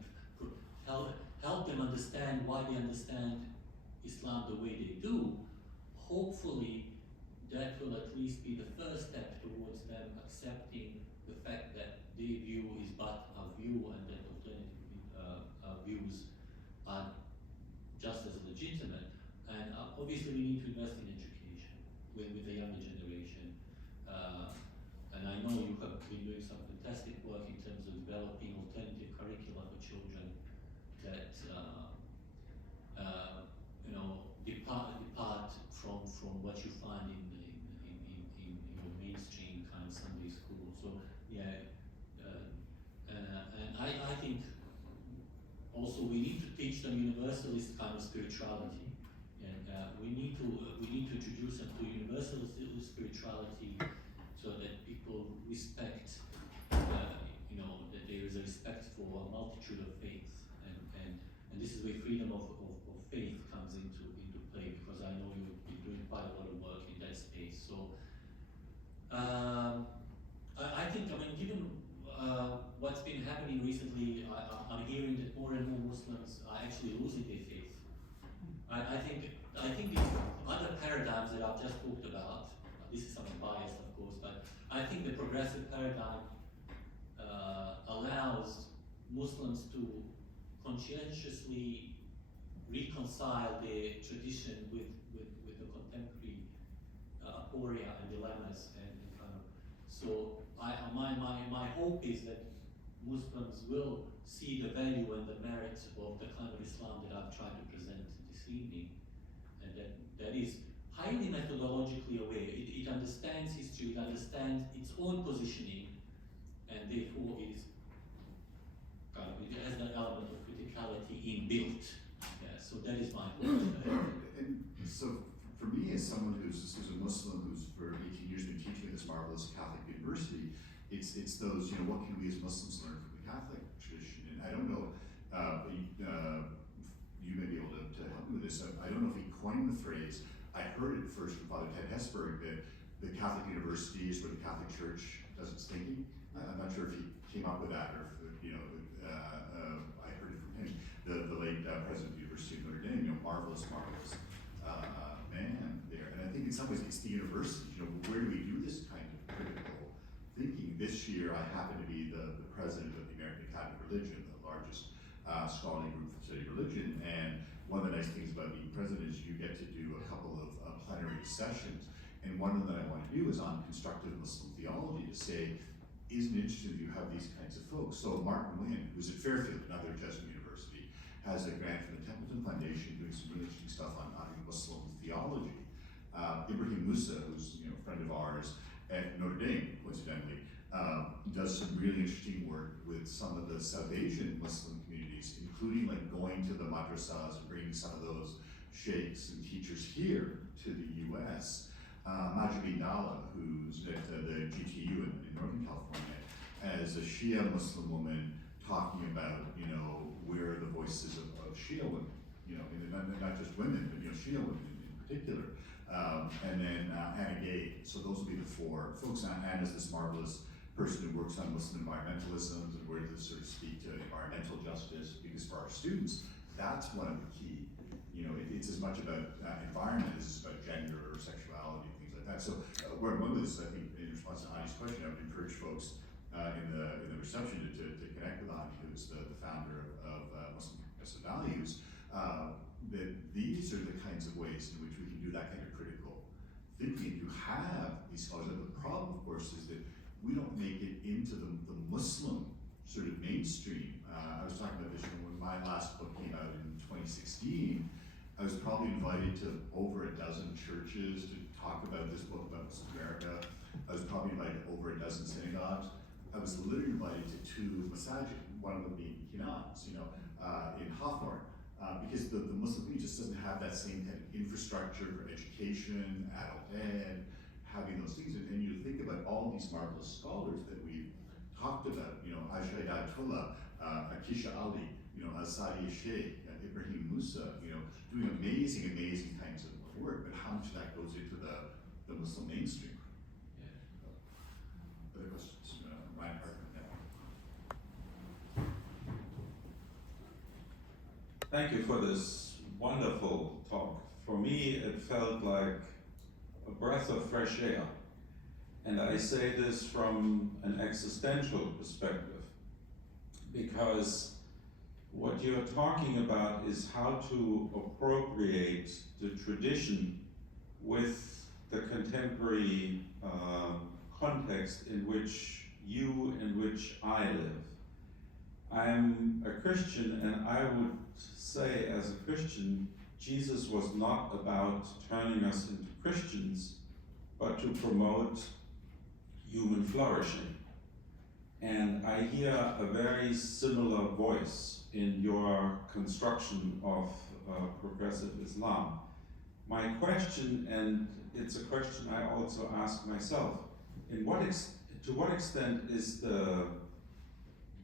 of help them understand why they understand Islam the way they do, hopefully that will at least be the first step towards them accepting the fact that their view is but a view, and that alternative views are just as legitimate. And obviously we need to invest in education with the younger generation. And I know you have been doing some fantastic work in terms of developing alternative curricula for children that you know, depart from what you find in your mainstream kind of Sunday school. So yeah, also we need to teach them universalist kind of spirituality, and we need to introduce them to universalist spirituality so that people respect, that there is a respect for a multitude of faiths, and this is where freedom of faith comes into play, because I know you've been doing quite a lot of work in that space. So I think, given what's been happening recently, I'm hearing that more and more Muslims are actually losing their faith. I think these other paradigms that I've just talked about, this is something biased of course, but I think the progressive paradigm allows Muslims to conscientiously reconcile their tradition with the contemporary aporia and dilemmas and kind of. So my hope is that Muslims will see the value and the merit of the kind of Islam that I've tried to present this evening, and that is highly methodologically aware. It understands history, it understands its own positioning, and therefore it has that element of criticality inbuilt. Yeah, so that is my hope. And so for me, as someone who's a Muslim who's for 18 years been teaching at this marvelous Catholic university, it's those, what can we as Muslims learn from the Catholic tradition? And I don't know, you may be able to help me with this. I don't know if he coined the phrase. I heard it first from Father Ted Hesburgh that the Catholic University is where the Catholic Church does its thinking. I'm not sure if he came up with that or if, I heard it from him. The late president of the University of Notre Dame, marvelous man there. And I think in some ways it's the university, where do we do this kind of critical thinking? This year I happen to be the president of the American Academy of Religion, the largest scholarly group for study of religion. And one of the nice things about being president is you get to do a couple of plenary sessions. And one of them that I want to do is on constructive Muslim theology, to say, isn't it interesting that you have these kinds of folks? So Martin Wynn, who's at Fairfield, another Jesuit university, has a grant from the Templeton Foundation doing some really interesting stuff on Muslim theology. Ibrahim Musa, who's a friend of ours at Notre Dame, coincidentally, does some really interesting work with some of the South Asian Muslim communities, including like going to the madrasas and bringing some of those sheikhs and teachers here to the US. Majid Dalla, who's at the GTU in Northern California, as a Shia Muslim woman talking about, where are the voices of Shia women, and not just women, but Shia women in particular. And then Anna Gay. So those will be the four folks. Anna's this marvelous person who works on Muslim environmentalism and where to sort of speak to environmental justice, because for our students, that's one of the key. It's as much about environment as it's about gender or sexuality and things like that. So where I'm going with this, I think, in response to Ani's question, I would encourage folks in the reception to connect with Ani, who's the founder of Muslim Progressive Values, that these are the kinds of ways in which we can do that kind of critical thinking. You have these scholars. And the problem, of course, is that we don't make it into the Muslim sort of mainstream. I was talking about this when my last book came out in 2016. I was probably invited to over a dozen churches to talk about this book about Muslim America. I was probably invited to over a dozen synagogues. I was literally invited to 2 masajid, one of them being Kinan's, in Hawthorne, because the Muslim community just doesn't have that same kind of infrastructure for education, adult ed, having those things. And you think about all these marvelous scholars that we've talked about, Aisha Ayatollah, Akisha Ali, Asadi Sheikh, Ibrahim Musa, doing amazing kinds of work, but how much of that goes into the Muslim mainstream? Yeah. Other questions? Ryan Parker. Yeah. Thank you for this wonderful talk. For me, it felt like a breath of fresh air. And I say this from an existential perspective, because what you're talking about is how to appropriate the tradition with the contemporary context in which you and which I live. I'm a Christian, and I would say as a Christian, Jesus was not about turning us into Christians, but to promote human flourishing. And I hear a very similar voice in your construction of progressive Islam. My question, and it's a question I also ask myself, to what extent is the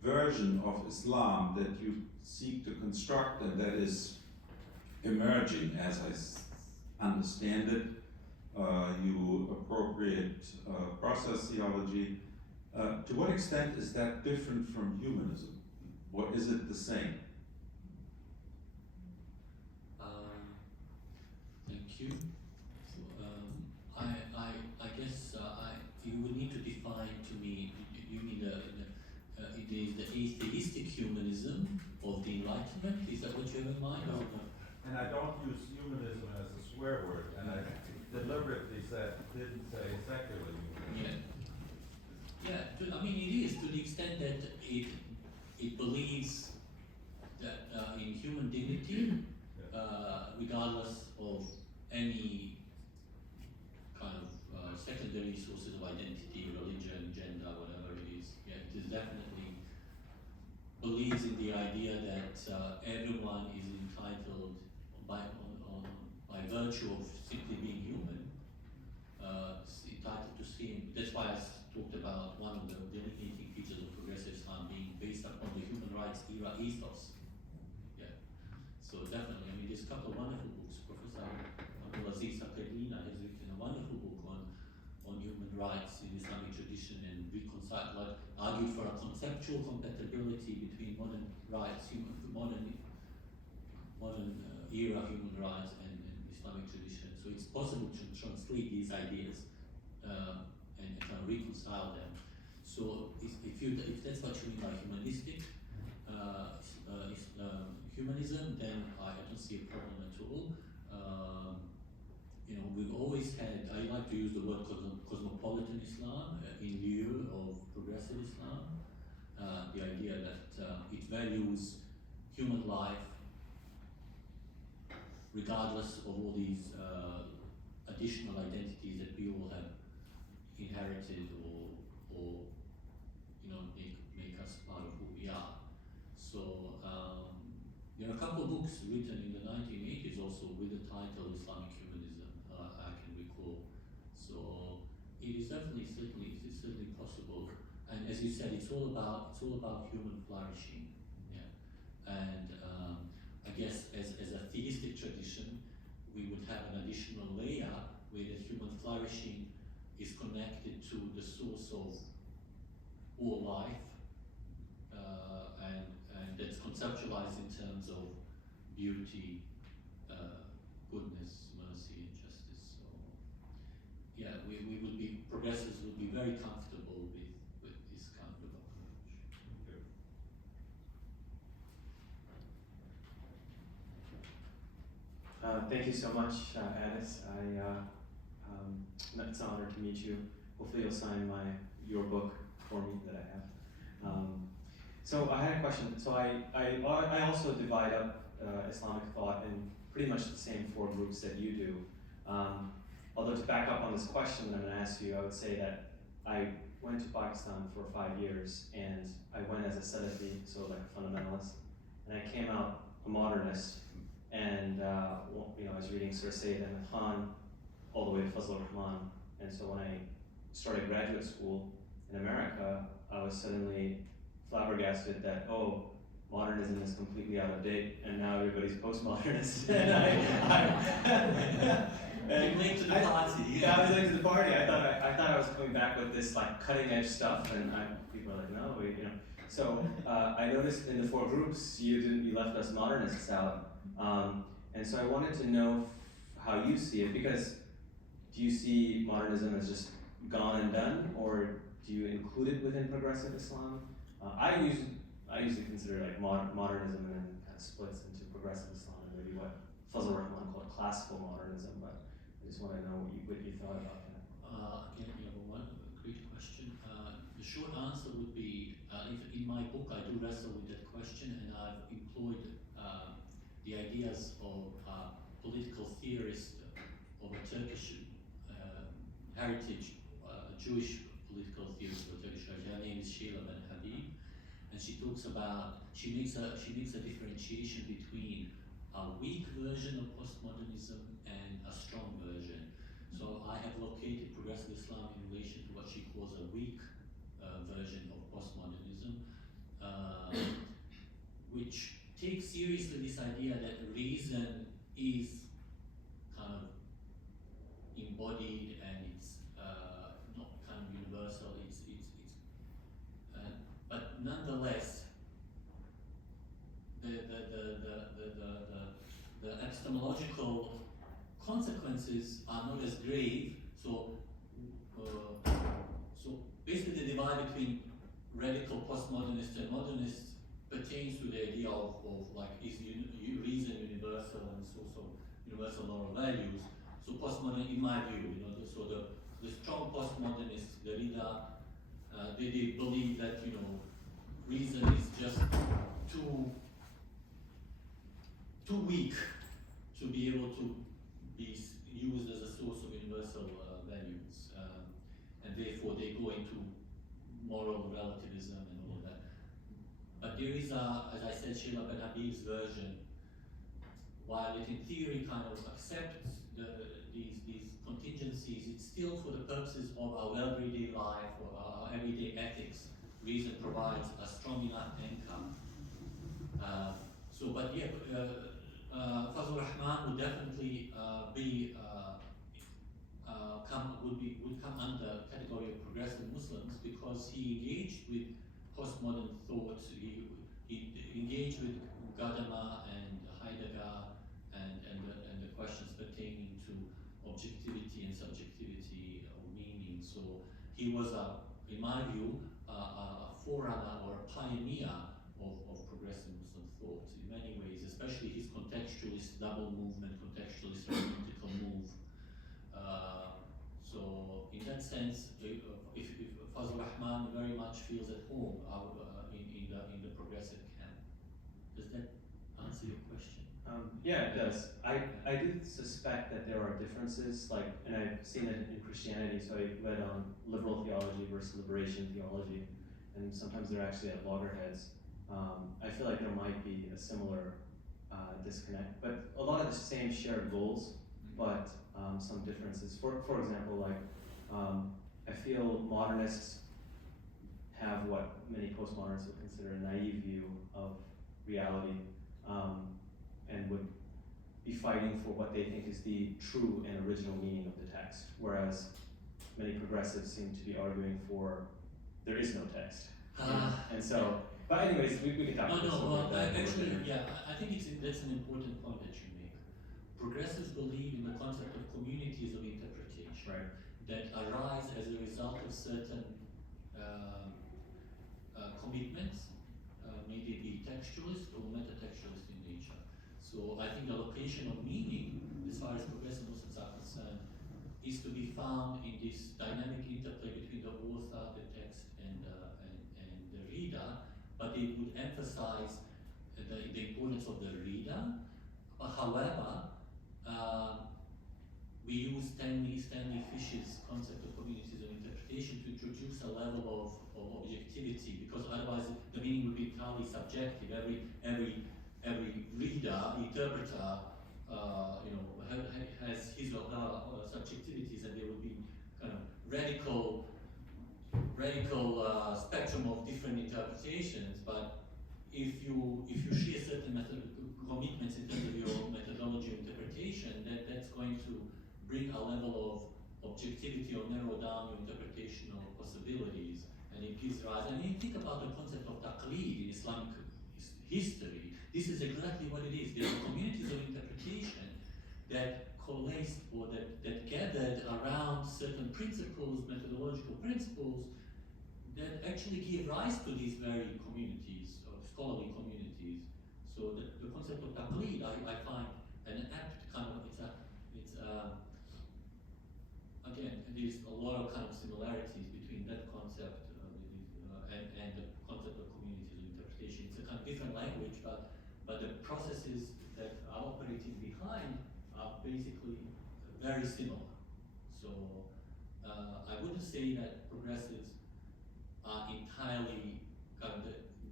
version of Islam that you seek to construct and that is emerging, as I understand it, you appropriate process theology. To what extent is that different from humanism? Or is it the same? Thank you. So, I guess you would need to define to me. You mean it is the atheistic humanism of the Enlightenment? Is that what you have in mind? No. And I don't use humanism as a swear word, and I deliberately didn't say secular humanism. I mean, it is to the extent that it believes that in human dignity, regardless of any kind of secondary sources of identity, religion, gender, whatever it is. Yeah, it is definitely believes in the idea that everyone is entitled by virtue of simply being human, entitled to see. That's why I talked about one of the delineating features of progressive Islam being based upon the human rights era ethos. Yeah. So definitely, I mean, there's a couple of wonderful books. Professor Abdulaziz Sakadina has written a wonderful book on human rights in Islamic tradition and argued for a conceptual compatibility between modern rights, modern era human rights and Islamic tradition. So it's possible to translate these ideas and kind of reconcile them. So if that's what you mean by humanistic humanism, then I don't see a problem at all. We've always had, I like to use the word cosmopolitan Islam in lieu of progressive Islam. The idea that it values human life regardless of all these additional identities that we all have inherited or make us part of who we are. So there are a couple of books written in the 1980s also with the title Islamic Humanism, I can recall. So it is certainly possible. And as you said, it's all about human flourishing. Yeah. And I guess as a theistic tradition, we would have an additional layer where the human flourishing is connected to the source of all life, and that's conceptualized in terms of beauty, goodness, mercy, and justice. So yeah, progressives would be very comfortable with this kind of approach. Thank you so much, Addis. It's an honor to meet you. Hopefully you'll sign your book for me that I have. So I had a question. So I also divide up Islamic thought in pretty much the same 4 groups that you do. Although to back up on this question that I'm going to ask you, I would say that I went to Pakistan for 5 years, and I went as a Salafi, so like a fundamentalist, and I came out a modernist. And I was reading Sir Sayyid Ahmed Khan all the way to Fazl Rahman. And so when I started graduate school in America, I was suddenly flabbergasted that, modernism is completely out of date, and now everybody's postmodernist. And You're late to the party. Yeah, I was late to the party. I thought I was coming back with this like cutting edge stuff, and people are like, no, So I noticed in the 4 groups you left us modernists out. And so I wanted to know how you see it, because do you see modernism as just gone and done, or do you include it within progressive Islam? I usually consider like modernism and then kind of splits into progressive Islam and maybe what Fazl Rahman called classical modernism, but I just want to know what you thought about that. Again, number one, great question. The short answer would be, in my book I do wrestle with that question, and I've employed the ideas of political theorist of a Turkish heritage, Jewish political theorist of a Turkish heritage. Her name is Sheila Ben and she makes a differentiation between a weak version of postmodernism and a strong version. So I have located progressive Islam in relation to what she calls a weak version of postmodernism, which takes seriously this idea that reason is kind of embodied and it's not kind of universal. But nonetheless, the epistemological consequences are not as grave. So basically, the divide between radical postmodernists and modernists pertains to the idea of like, is reason universal and it's also universal moral values. So postmodern, in my view, the strong postmodernists, Derrida, they believe that reason is just too weak to be able to be used as a source of universal values, and therefore they go into moral relativism and all of that. But there is as I said, Sheila Ben Habib's version, while it in theory kind of accepts these contingencies, it's still for the purposes of our everyday life or our everyday ethics. Reason provides a strong enough anchor. Fazlur Rahman would definitely would come under category of progressive Muslims because he engaged with postmodern thought. He engaged with Gadamer and Heidegger and the questions pertaining to objectivity and subjectivity of meaning. So he was in my view, a forerunner or a pioneer of progressive Muslim thought in many ways, especially his contextualist double movement, contextualist hermeneutical move. So in that sense, if Fazlur Rahman very much feels at home in the progressive camp. Does that answer your question? Yeah, it does. I do suspect that there are differences, and I've seen it in Christianity, so I read on liberal theology versus liberation theology, and sometimes they're actually at loggerheads. I feel like there might be a similar disconnect, but a lot of the same shared goals, but some differences. For example, I feel modernists have what many postmodernists would consider a naive view of reality, and would be fighting for what they think is the true and original meaning of the text, whereas many progressives seem to be arguing for there is no text. And so, but anyways, we can talk about this. I think that's an important point that you make. Progressives believe in the concept of communities of interpretation, right, that arise as a result of certain commitments, maybe be textualist or metatextualist in nature. So I think the location of meaning, as far as progressive Muslims are concerned, is to be found in this dynamic interplay between the author, the text, and the reader. But they would emphasize the importance of the reader. However, we use Stanley Fish's concept of communities of interpretation to introduce a level of objectivity, because otherwise the meaning would be entirely subjective. Every reader, interpreter, has his or her subjectivities, and there would be kind of radical spectrum of different interpretations. But if you share certain commitments in terms of your methodology of interpretation, that's going to bring a level of objectivity or narrow down your interpretational possibilities, and it gives rise. And you think about the concept of taqlid in Islamic history. This is exactly what it is. There are communities of interpretation that coalesced or that gathered around certain principles, methodological principles, that actually give rise to these very communities, or scholarly communities. So the concept of taqlid, I find an apt kind of, again, there's a lot of kind of similarities between that concept and the concept of communities of interpretation. It's a kind of different language, but the processes that are operating behind are basically very similar. So I wouldn't say that progressives are entirely kind of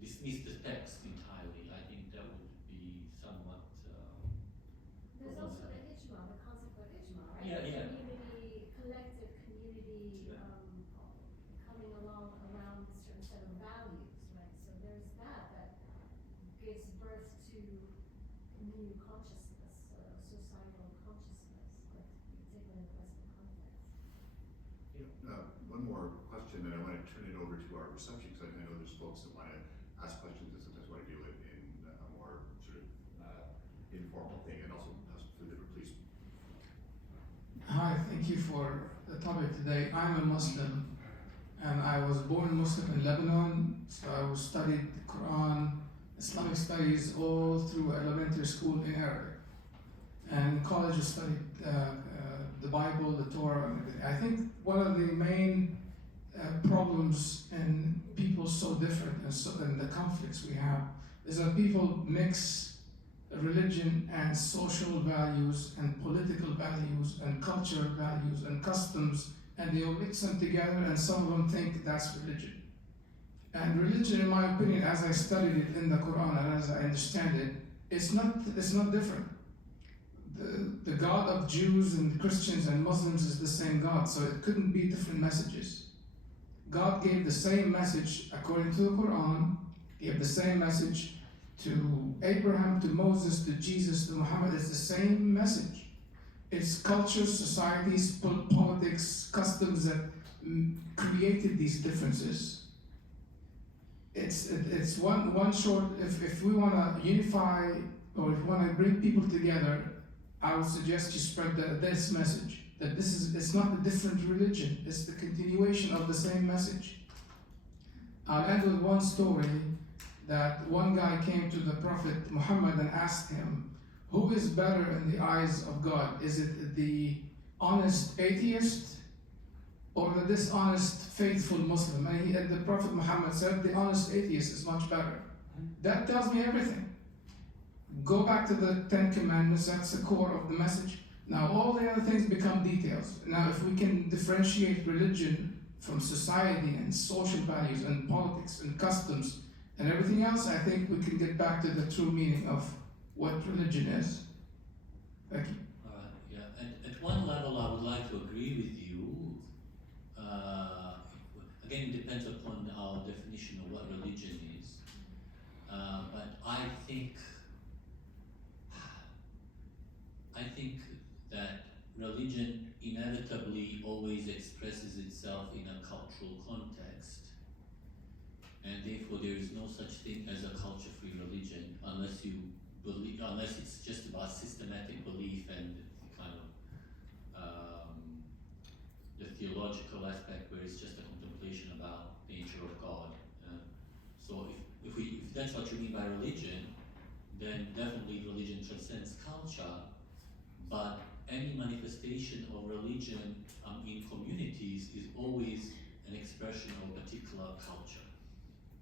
dismiss the text entirely. I think that would be somewhat. There's also the ijma, the concept of ijma, right? Yeah, yeah. Community, collective community, Yeah. coming along around a certain set of values, right? So there's that gives birth to community consciousness, societal consciousness, but particularly in the Western context. One more question, and I want to turn it over to our reception, because I know there's folks that want to ask questions and sometimes want to do it in a more sort of informal thing, and also for the please. Hi, thank you for the topic today. I'm a Muslim and I was born Muslim in Lebanon, so I studied the Quran, Islamic studies all through elementary school in Arabic. And in college I studied the Bible, the Torah, and everything. I think one of the main problems in people so different and the conflicts we have is that people mix religion and social values and political values and cultural values and customs, and they all mix them together, and some of them think that's religion. And religion, in my opinion, as I studied it in the Quran and as I understand it, it's not different. The God of Jews and Christians and Muslims is the same God, so it couldn't be different messages. God gave the same message according to the Quran, gave the same message to Abraham, to Moses, to Jesus, to Muhammad. It's the same message. It's cultures, societies, politics, customs that created these differences. It's one short. If we want to unify or if we want to bring people together, I would suggest you spread this message that it's not a different religion. It's the continuation of the same message. I'll end with one story. That one guy came to the Prophet Muhammad and asked him, who is better in the eyes of God? Is it the honest atheist or the dishonest faithful Muslim? And the Prophet Muhammad said, the honest atheist is much better. That tells me everything. Go back to the 10 Commandments, that's the core of the message. Now all the other things become details. Now if we can differentiate religion from society and social values and politics and customs and everything else, I think we can get back to the true meaning of what religion is. Thank you. Yeah, and at one level I would like to agree with you. Again, it depends upon our definition of what religion is. But I think that religion inevitably always expresses itself in a cultural context. And therefore, there is no such thing as a culture-free religion unless it's just about systematic belief and kind of the theological aspect, where it's just a contemplation about the nature of God. So, if that's what you mean by religion, then definitely religion transcends culture. But any manifestation of religion in communities is always an expression of a particular culture.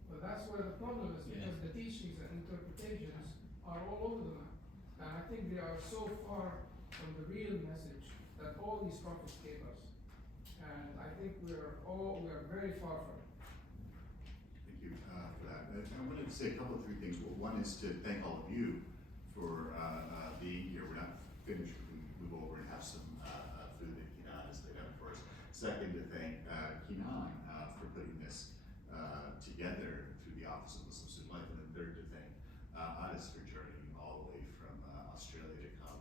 Well, that's where the problem is, because the teachings and interpretations are all over the map. And I think they are so far from the real message that all these prophets gave us. And I think we are very far from it. Thank you for that. I wanted to say a couple of three things. Well, one is to thank all of you for being here. We're not finished. We can move over and have some food that Kenan has laid out for us. Second, to thank Kenan for putting this together through the Office of Muslim Student Life. And then third, to thank Addis for journeying all the way from Australia to come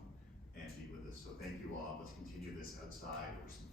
and be with us. So thank you all. Let's continue this outside over some